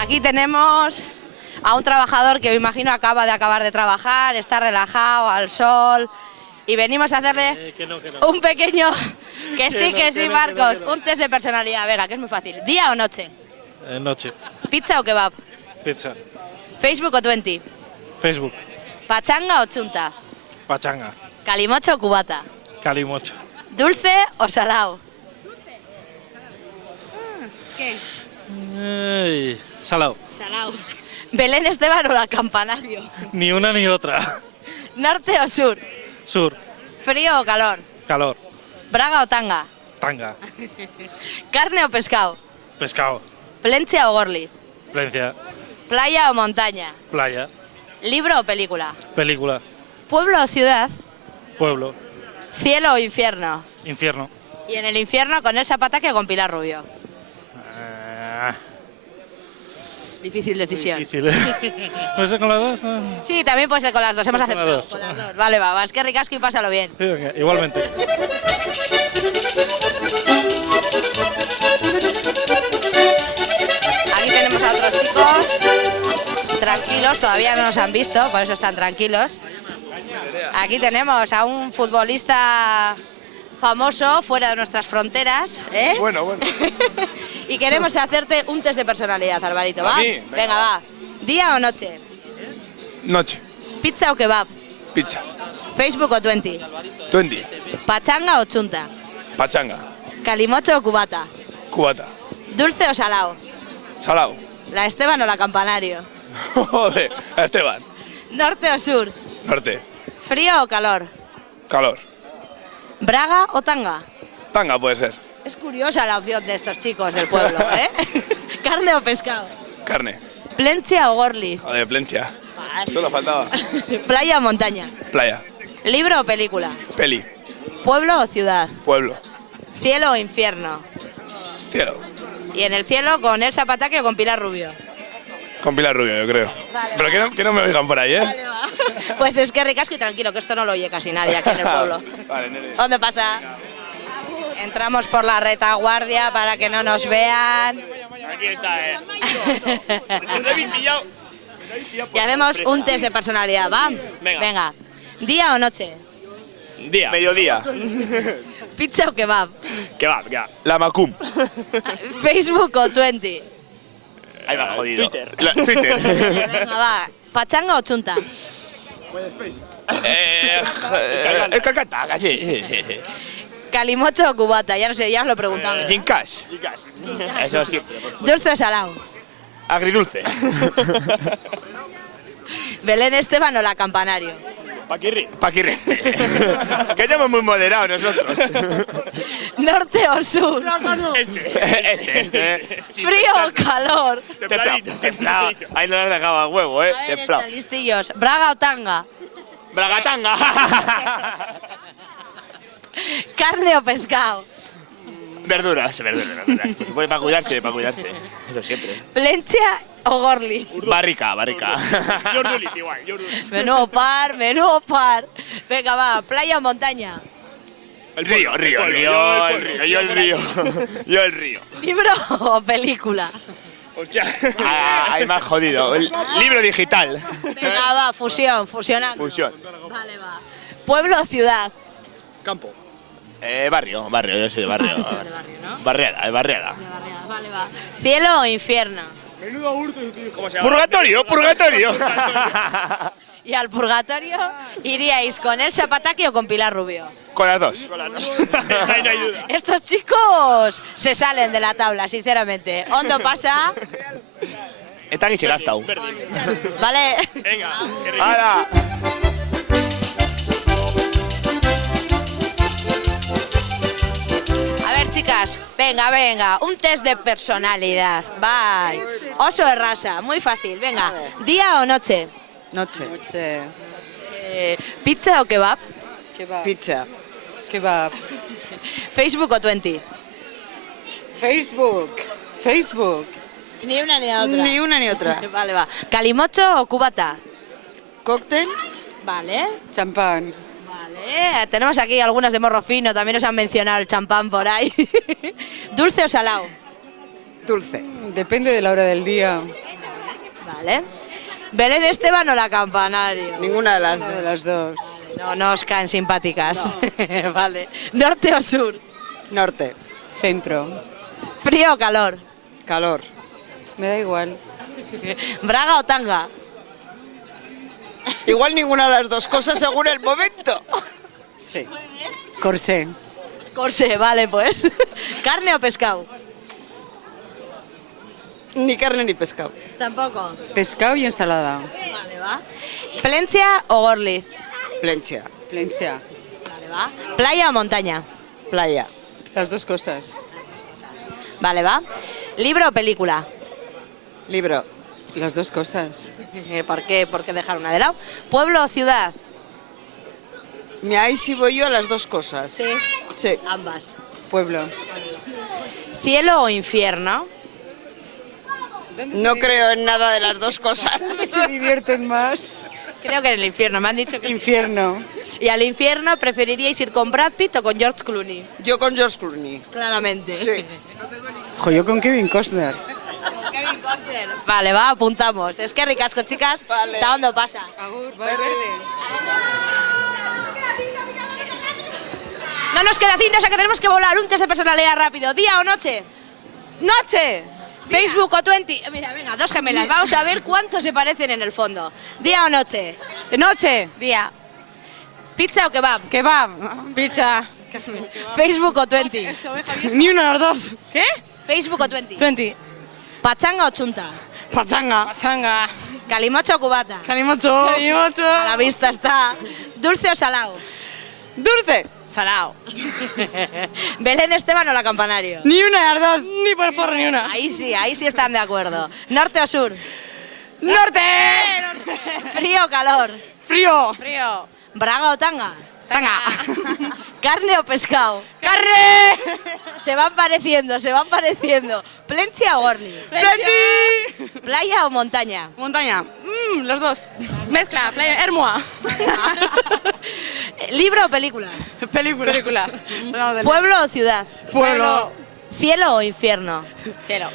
Aquí tenemos a un trabajador que me imagino acaba de acabar de trabajar, está relajado, al sol, y venimos a hacerle un pequeño, que sí, Marcos, un test de personalidad. Venga, que es muy fácil. ¿Día o noche? Noche. ¿Pizza o kebab? Pizza. ¿Facebook o 20? Facebook. ¿Pachanga o chunta? Pachanga. ¿Calimocho o cubata? Calimocho. ¿Dulce o salao? ¿Qué? Salao. Salao. ¿Belén Esteban o la Campanario? Ni una ni otra. ¿Norte o sur? Sur. ¿Frío o calor? Calor. ¿Braga o tanga? Tanga. ¿Carne o pescado? Pescado. ¿Plencia o gorliz? Plencia. ¿Playa o montaña? Playa. ¿Libro o película? Película. ¿Pueblo o ciudad? Pueblo. ¿Cielo o infierno? Infierno. ¿Y en el infierno con Elsa Pataki o con Pilar Rubio? Difícil decisión. Difícil, ¿puede ser con las dos? Sí, también puede ser con las dos, hemos aceptado. Con las dos. Vale, va, es que ricasco y pásalo bien. Sí, venga, igualmente. Aquí tenemos a otros chicos, tranquilos, todavía no nos han visto, por eso están tranquilos. Aquí tenemos a un futbolista famoso fuera de nuestras fronteras, ¿eh? Bueno. Y queremos hacerte un test de personalidad, Alvarito, ¿va? ¿A mí? Venga, va. ¿Día o noche? Noche. ¿Pizza o kebab? Pizza. ¿Facebook o 20? 20. ¿Pachanga o chunta? Pachanga. ¿Calimocho o cubata? Cubata. ¿Dulce o salao? Salao. ¿La Esteban o la Campanario? Joder, Esteban. ¿Norte o sur? Norte. ¿Frío o calor? Calor. ¿Braga o tanga? Tanga puede ser. Es curiosa la opción de estos chicos del pueblo, ¿eh? ¿Carne o pescado? Carne. ¿Plencia o Gorliz? Joder, Plencia. Solo faltaba. ¿Playa o montaña? Playa. ¿Libro o película? Peli. ¿Pueblo o ciudad? Pueblo. ¿Cielo o infierno? Cielo. Y en el cielo con Elsa Pataque o con Pilar Rubio. Con Pilar Rubio, yo creo. Vale, Pero que no me oigan por ahí, ¿eh? Vale, va. Pues es que ricasco y tranquilo, que esto no lo oye casi nadie aquí en el pueblo. Vale, nene. ¿Dónde pasa? Entramos por la retaguardia para que no nos vean. Aquí está, Ya vemos un test de personalidad, ¿va? Venga. ¿Día o noche? Día. Mediodía. ¿Pizza o kebab? Kebab. La Macum. ¿Facebook o 20? Ahí va jodido. Twitter. Venga, va. ¿Pachanga o chunta? El Calcata, casi. ¿Calimocho o cubata? Ya no sé, ya os lo preguntamos. Gincash. Eso sí. ¿Dulce o salado? Agridulce. ¿Belén Esteban o la Campanario? Paquirri. Que estamos muy moderados nosotros. ¿Norte o sur? Este. ¿Frío o calor? Templado. Ahí no nos dejaba huevo, A ver, Templado. están listillos. ¿Braga o tanga? Bragatanga. ¿Carne o pescado? Verduras. Se puede para cuidarse. Eso siempre. ¿Plencia o Gorli? Barrica. Yordulit igual, Menudo par. Venga, va. ¿Playa o montaña? El río. Yo el río. ¿Libro o película? Hostia. Hay más jodido. El libro digital. Venga, va. Fusionando. Fusión. Vale, va. ¿Pueblo o ciudad? Campo. Barrio. Yo soy de barrio. De barrio, ¿no? Barriada. Vale, va. ¿Cielo o infierno? Menudo hurto, tío. ¿Cómo se llama? Purgatorio. ¿Y al purgatorio iríais con Elsa Pataque o con Pilar Rubio? Con las dos. Ahí no hay duda. Estos chicos se salen de la tabla, sinceramente. ¿Ondo pasa? Están y se gastado. Vale. Venga. ¡Hala! A ver, chicas, venga, un test de personalidad. Bye. Oso de raza, muy fácil. Venga, ¿día o noche? Noche. ¿Pizza o kebab? Pizza. Kebab. ¿Facebook o 20? Facebook. Ni una ni la otra. Ni una ni otra. Vale, va. ¿Calimocho o cubata? Cóctel. Vale. Champán. Vale. Tenemos aquí algunas de morro fino, también nos han mencionado el champán por ahí. ¿Dulce o salado? Dulce. Depende de la hora del día. Vale. ¿Belén Esteban o la Campanario? Ninguna de las dos. No os caen simpáticas. Vale. ¿Norte o sur? Norte. Centro. ¿Frío o calor? Calor. Me da igual. ¿Braga o tanga? Igual ninguna de las dos cosas según el momento. Sí. Corsé. Corsé, vale pues. ¿Carne o pescado? Ni carne ni pescado. Tampoco. Pescado y ensalada. Vale, va. ¿Plencia o Gorliz? Plencia. Vale, va. ¿Playa o montaña? Playa. Las dos cosas. Vale, va. ¿Libro o película? Libro. Las dos cosas. ¿Por qué? ¿Por qué dejar una de lado? ¿Pueblo o ciudad? Ahí sí voy yo a las dos cosas. Sí. Sí. Ambas. Pueblo. ¿Cielo o infierno? No creo en nada de las dos cosas. ¿Dónde se divierten más? Creo que en el infierno, me han dicho que... Infierno. ¿Y al infierno preferiríais ir con Brad Pitt o con George Clooney? Yo con George Clooney. Claramente. Sí. Yo con Kevin Costner. Con Kevin Costner. Vale, va, apuntamos. Es que ricasco, chicas. Vale. ¿Hasta dónde pasa? No nos queda cinta, o sea que tenemos que volar. Un test de personalidad rápido. ¿Día o noche? ¡Noche! ¿Facebook o 20? Mira, venga, dos gemelas. Vamos a ver cuánto se parecen en el fondo. ¿Día o noche? Noche. Día. ¿Pizza o kebab? Kebab. Pizza. ¿Facebook o 20? Ni una de las dos. ¿Qué? ¿Facebook o 20? 20. ¿Pachanga o chunta? Pachanga. ¿Calimocho o cubata? Calimocho. A la vista está. ¿Dulce o salado? Dulce. Salao. Belén Esteban o la Campanario. Ni una de las dos, ni por forro ni una. Ahí sí están de acuerdo. ¿Norte o sur? ¡Norte! ¿Frío o calor? Frío. Frío. ¿Braga o tanga? Tanga. ¿Carne o pescado? ¡Carne! Se van pareciendo. ¿Plencia o Gorli? ¡Plenty! ¿Playa o montaña? Montaña. Los dos. Mezcla, playa, Hermoa. ¿Libro o película? Película. ¿Pueblo o ciudad? Pueblo. ¿Cielo o infierno? Cielo.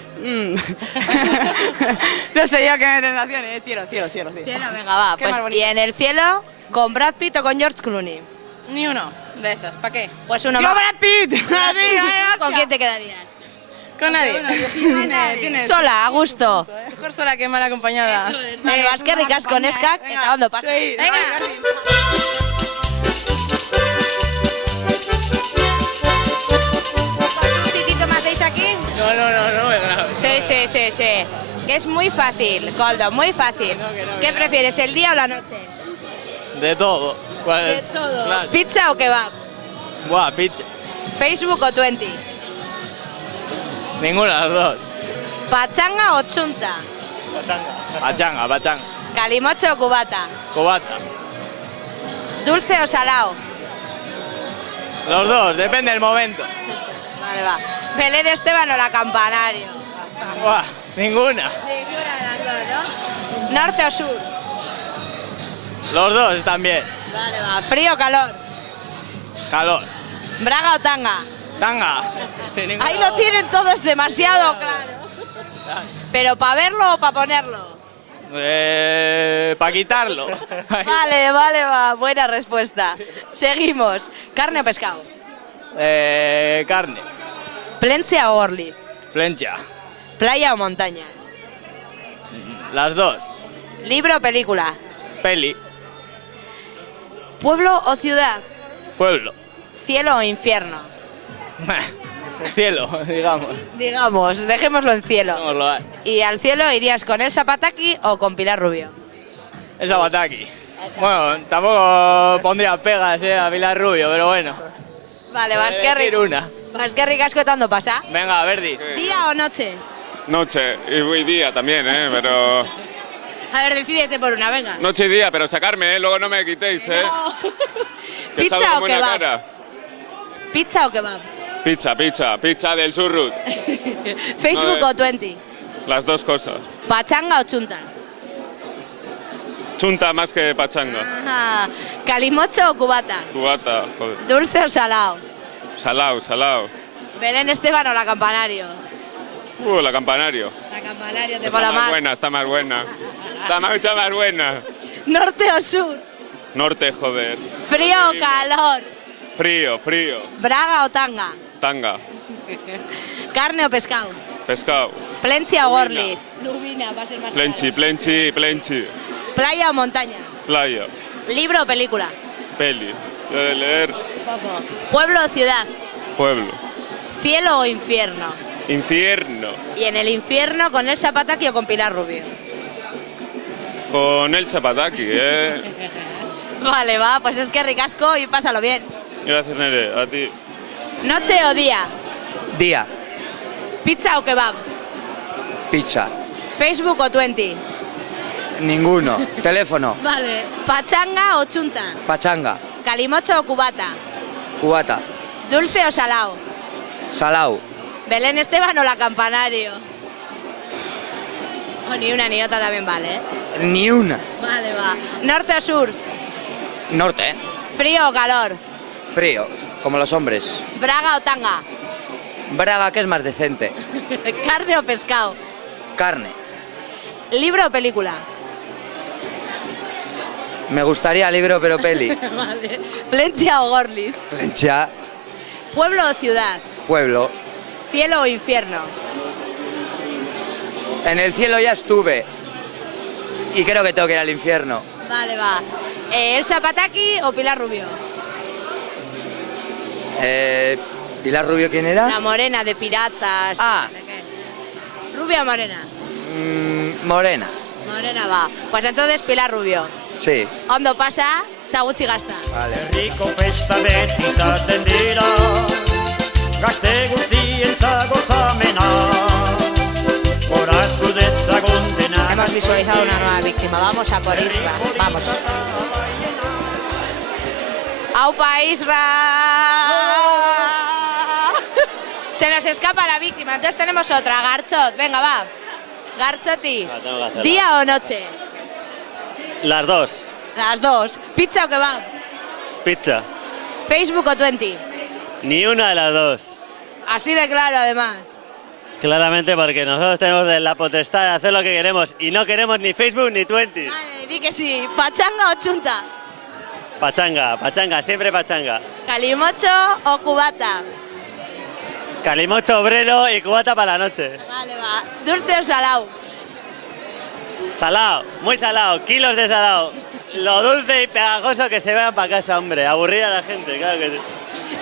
No sé yo qué tentación es. Cielo. Cielo, venga, va. Qué más Pues, bonito. ¿y en el cielo con Brad Pitt o con George Clooney? Ni uno de esos. ¿Para qué? Pues uno ¡Yo más. Brad Pitt! ¿Con quién te quedarías? Con nadie. Sola, a gusto. Mejor sola que mal acompañada. Vale, vas que ricas con Esca, que está dando paso. Sí. Venga. ¿Un sitito me hacéis aquí? No me grabes. Sí. Que es muy fácil, Coldo, muy fácil. ¿Qué prefieres, el día o la noche? De todo. De todo. Claro. ¿Pizza o kebab? Buah, pizza. ¿Facebook o 20? Ninguna de las dos. ¿Pachanga o chunta? Pachanga. ¿Calimocho o cubata? Cubata. ¿Dulce o salao? Los dos, depende del momento. Vale, va. ¿Belén Esteban o la Campanario? Buah, ninguna. ¿Norte o sur? Los dos también. Vale, va. ¿Frío o calor? Calor. ¿Braga o tanga? Tanga. Ahí lo tienen todos demasiado claro. ¿Pero para verlo o para ponerlo? Para quitarlo. Vale, va. Buena respuesta. Seguimos. ¿Carne o pescado? Carne. ¿Plencia o Orly? Plencha. ¿Playa o montaña? Las dos. ¿Libro o película? Peli. ¿Pueblo o ciudad? Pueblo. ¿Cielo o infierno? Cielo, digamos. Digamos, dejémoslo en cielo. Dejémoslo ahí. ¿Y al cielo irías con Elsa Pataki o con Pilar Rubio? Esa Bataki. Bueno, tampoco pondría pegas a Pilar Rubio, pero bueno. Vale, Vas que una. Vasquerri cascotando pasa. Venga, Verdi. ¿Día o noche? Noche y día también, pero... A ver, decídete por una, venga. Noche y día, pero sacarme, luego no me quitéis, Que ¿Pizza salgo o con buena kebab? cara. ¿Pizza o kebab? Pizza del Surrut. ¿Facebook No, o 20? Las dos cosas. ¿Pachanga o chunta? Chunta más que pachanga. Ajá. ¿Calimocho o cubata? Cubata, joder. ¿Dulce o salao? Salao. ¿Belén Esteban o la Campanario? La Campanario. La Campanario te Está mola más más. buena, está más buena. Está mucho más buena. ¿Norte o sur? Norte, joder. ¿Frío o calor? Frío. ¿Braga o tanga? Tanga. ¿Carne o pescado? Pescado. ¿Plencia o Gorliz? Lubina, va a ser más Plenchi. claro. ¿Playa o montaña? Playa. ¿Libro o película? Peli. Lo de leer. Poco. ¿Pueblo o ciudad? Pueblo. ¿Cielo o infierno? Infierno. ¿Y en el infierno con Elsa Pataki o con Pilar Rubio? Con Elsa Pataki, Vale, va, pues es que ricasco y pásalo bien. Gracias, Nere. A ti. ¿Noche o día? Día. ¿Pizza o kebab? Pizza. ¿Facebook o 20? Ninguno. Teléfono. Vale. ¿Pachanga o chunta? Pachanga. ¿Calimocho o cubata? Cubata. ¿Dulce o salao? Salao. ¿Belén Esteban o la Campanario? O ni una ni otra también vale, Ni una. Vale, va. ¿Norte o sur? Norte. ¿Frío o calor? Frío. Como los hombres. ¿Braga o tanga? Braga, que es más decente. ¿Carne o pescado? Carne. ¿Libro o película? Me gustaría libro, pero peli. Vale. ¿Plencia o Gorliz? Plencha. ¿Pueblo o ciudad? Pueblo. ¿Cielo o infierno? En el cielo ya estuve. Y creo que tengo que ir al infierno. Vale, va. ¿Elsa Pataki o Pilar Rubio? ¿Pilar Rubio quién era? La morena de piratas. Ah. no sé qué. ¿Rubia o morena? Morena. Morena va. Pues entonces Pilar Rubio. Sí. ¿Ondo pasa? eta gutxi gazta. Herriko festa beti izaten dira, gazte guztientzat gozamena, goratu dezagun dena. Hemos visualizado una nueva víctima, vamos a por Isra, vamos. ¡Aupa, Isra! Se nos escapa la víctima, entonces tenemos otra, Garchot, venga, va. Garchoti, ¿día o noche? Las dos. Las dos. ¿Pizza o kebab? Pizza. ¿Facebook o 20? Ni una de las dos. Así de claro, además. Claramente porque nosotros tenemos la potestad de hacer lo que queremos y no queremos ni Facebook ni 20. Vale, di que sí. ¿Pachanga o chunta? Pachanga, pachanga, siempre pachanga. ¿Calimocho o cubata? Calimocho obrero y cubata para la noche. Vale, va. ¿Dulce o salado? Salado, muy salado, kilos de salado. Lo dulce y pegajoso que se vean para casa, hombre. Aburrir a la gente, claro que sí.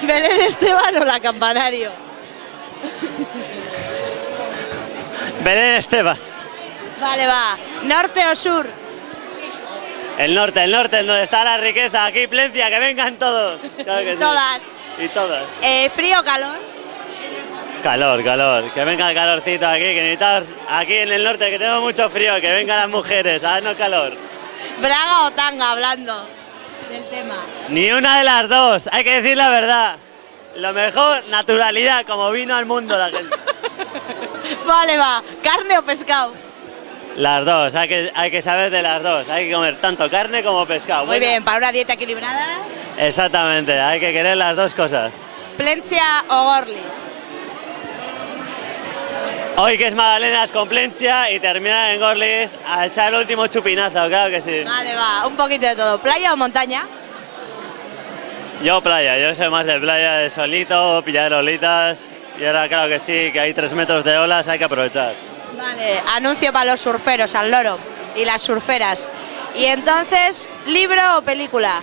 ¿Belén Esteban o la Campanario? Belén Esteban. Vale, va. ¿Norte o sur? El norte, en donde está la riqueza. Aquí, Plencia, que vengan todos. Claro que sí. Todas. Y todas. ¿Frío o calor? Calor, calor. Que venga el calorcito aquí, que necesitamos aquí en el norte, que tenemos mucho frío. Que vengan las mujeres a darnos calor. ¿Braga o tanga, hablando del tema? Ni una de las dos, hay que decir la verdad. Lo mejor, naturalidad, como vino al mundo la gente. Vale, va. ¿Carne o pescado? Las dos, hay que saber de las dos. Hay que comer tanto carne como pescado. Muy bien, para una dieta equilibrada. Exactamente, hay que querer las dos cosas. ¿Plencia o Gorli? Hoy que es Magdalenas con Plencia y termina en Gorli a echar el último chupinazo, claro que sí. Vale, va, un poquito de todo. ¿Playa o montaña? Yo playa, yo soy más de playa, de solito, pillar olitas. Y ahora claro que sí, que hay 3 metros de olas, hay que aprovechar. Vale, anuncio para los surferos, al loro y las surferas. Y entonces, ¿libro o película?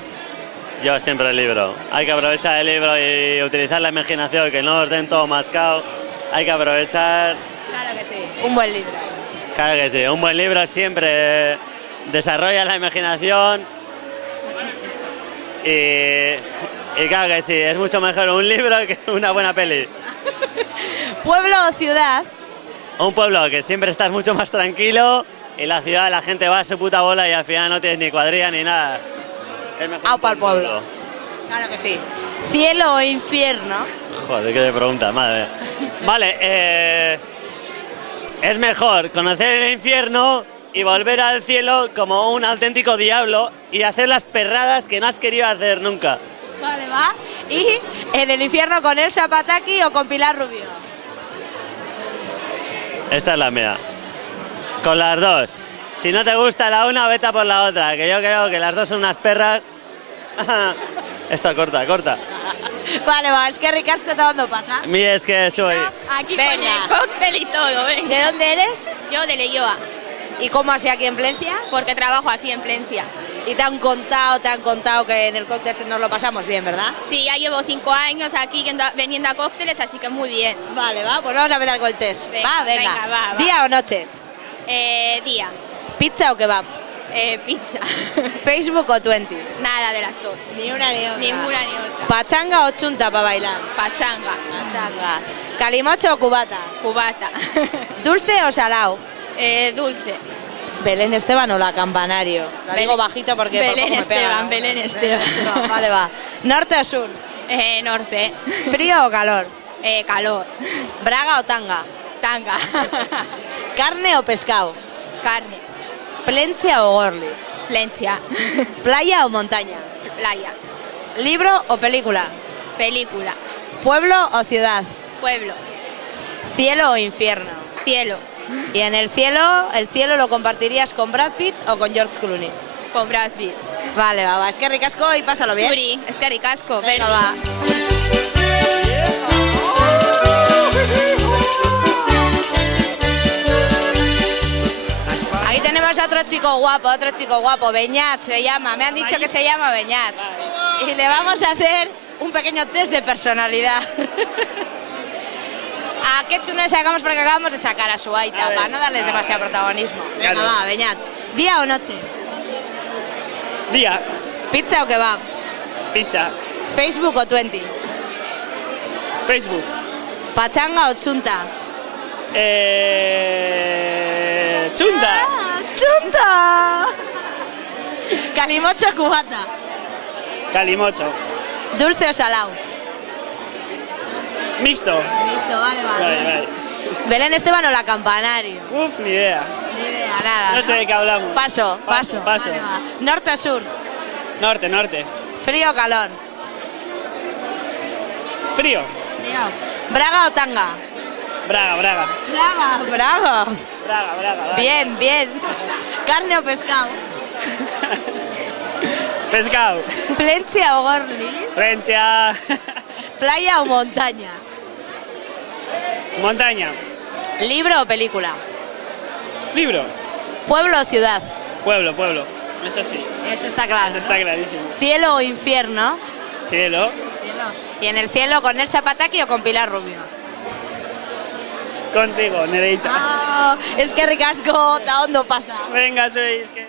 Yo siempre el libro. Hay que aprovechar el libro y utilizar la imaginación, que no os den todo mascado. Hay que aprovechar... Claro que sí, un buen libro. Claro que sí, un buen libro siempre desarrolla la imaginación y claro que sí, es mucho mejor un libro que una buena peli. ¿Pueblo o ciudad? Un pueblo que siempre estás mucho más tranquilo y la ciudad la gente va a su puta bola y al final no tienes ni cuadrilla ni nada. Para el pueblo. Claro que sí. ¿Cielo o infierno? Joder, qué de pregunta, madre. Vale, es mejor conocer el infierno y volver al cielo como un auténtico diablo y hacer las perradas que no has querido hacer nunca. Vale, va. ¿Y en el infierno con Elsa Pataki o con Pilar Rubio? Esta es la mía. Con las dos. Si no te gusta la una, vete a por la otra, que yo creo que las dos son unas perras. Esta corta, corta. Vale, va, es que ricasco todo pasa. Mi es que soy... Aquí pone cóctel y todo, venga. ¿De dónde eres? Yo de Leioa. ¿Y cómo así aquí en Plencia? Porque trabajo aquí en Plencia. Y te han contado que en el cóctel nos lo pasamos bien, ¿verdad? Sí, ya llevo 5 años aquí veniendo a cócteles, así que muy bien. Vale, va, pues vamos a empezar con el test. Venga, venga. va. ¿Día o noche? Día. ¿Pizza o kebab? Pizza. ¿Facebook o 20? Nada de las dos. Ni una ni otra. Ninguna ni otra. ¿Pachanga o chunta para bailar? Pachanga. Pachanga. ¿Calimocho o cubata? Cubata. ¿Dulce o salado? Dulce. ¿Belén Esteban o la Campanario? La digo bajito porque Belén me pega, Esteban, ¿no? Belén Esteban. No, vale, va. ¿Norte o sur? Norte. ¿Frío o calor? Calor. ¿Braga o tanga? Tanga. ¿Carne o pescado? Carne. ¿Plencia o Gorli? Plencia. ¿Playa o montaña? Playa. ¿Libro o película? Película. ¿Pueblo o ciudad? Pueblo. ¿Cielo o infierno? Cielo. ¿Y en el cielo lo compartirías con Brad Pitt o con George Clooney? Con Brad Pitt. Vale, va, es que ricasco y pásalo bien. Suri, es que ricasco. Venga, va. Ahí tenemos a otro chico guapo, Beñat se llama, me han dicho que se llama Beñat. Y le vamos a hacer un pequeño test de personalidad. ¿A qué chuno le sacamos? Porque acabamos de sacar a su aita, para no darles demasiado protagonismo. Venga, Claro. va, Beñat. ¿Día o noche? Día. ¿Pizza o kebab? Pizza. ¿Facebook o 20? Facebook. ¿Pachanga o chunta? Chunta. ¡Chunta! ¿Calimocho o cubata? Calimocho. ¿Dulce o salado? Mixto. Mixto, vale. Vale. ¿Belén Esteban o la Campanario? Uf, ni idea. Ni idea, nada. No sé de qué hablamos. Paso. Paso. Vale, va. ¿Norte o sur? Norte. ¿Frío o calor? Frío. ¿Braga o tanga? Braga. Braga. Braga. Bien. ¿Carne o pescado? Pescado. ¿Plencia o gorli? Plencia. ¿Playa o montaña? Montaña. ¿Libro o película? Libro. ¿Pueblo o ciudad? Pueblo. Eso sí. Eso está claro. Eso está clarísimo. ¿Cielo o infierno? Cielo. ¿Y en el cielo con Elsa Pataki o con Pilar Rubio? Contigo, Nereida. Es que ricasco, ta ondo pasa. Venga, sois que...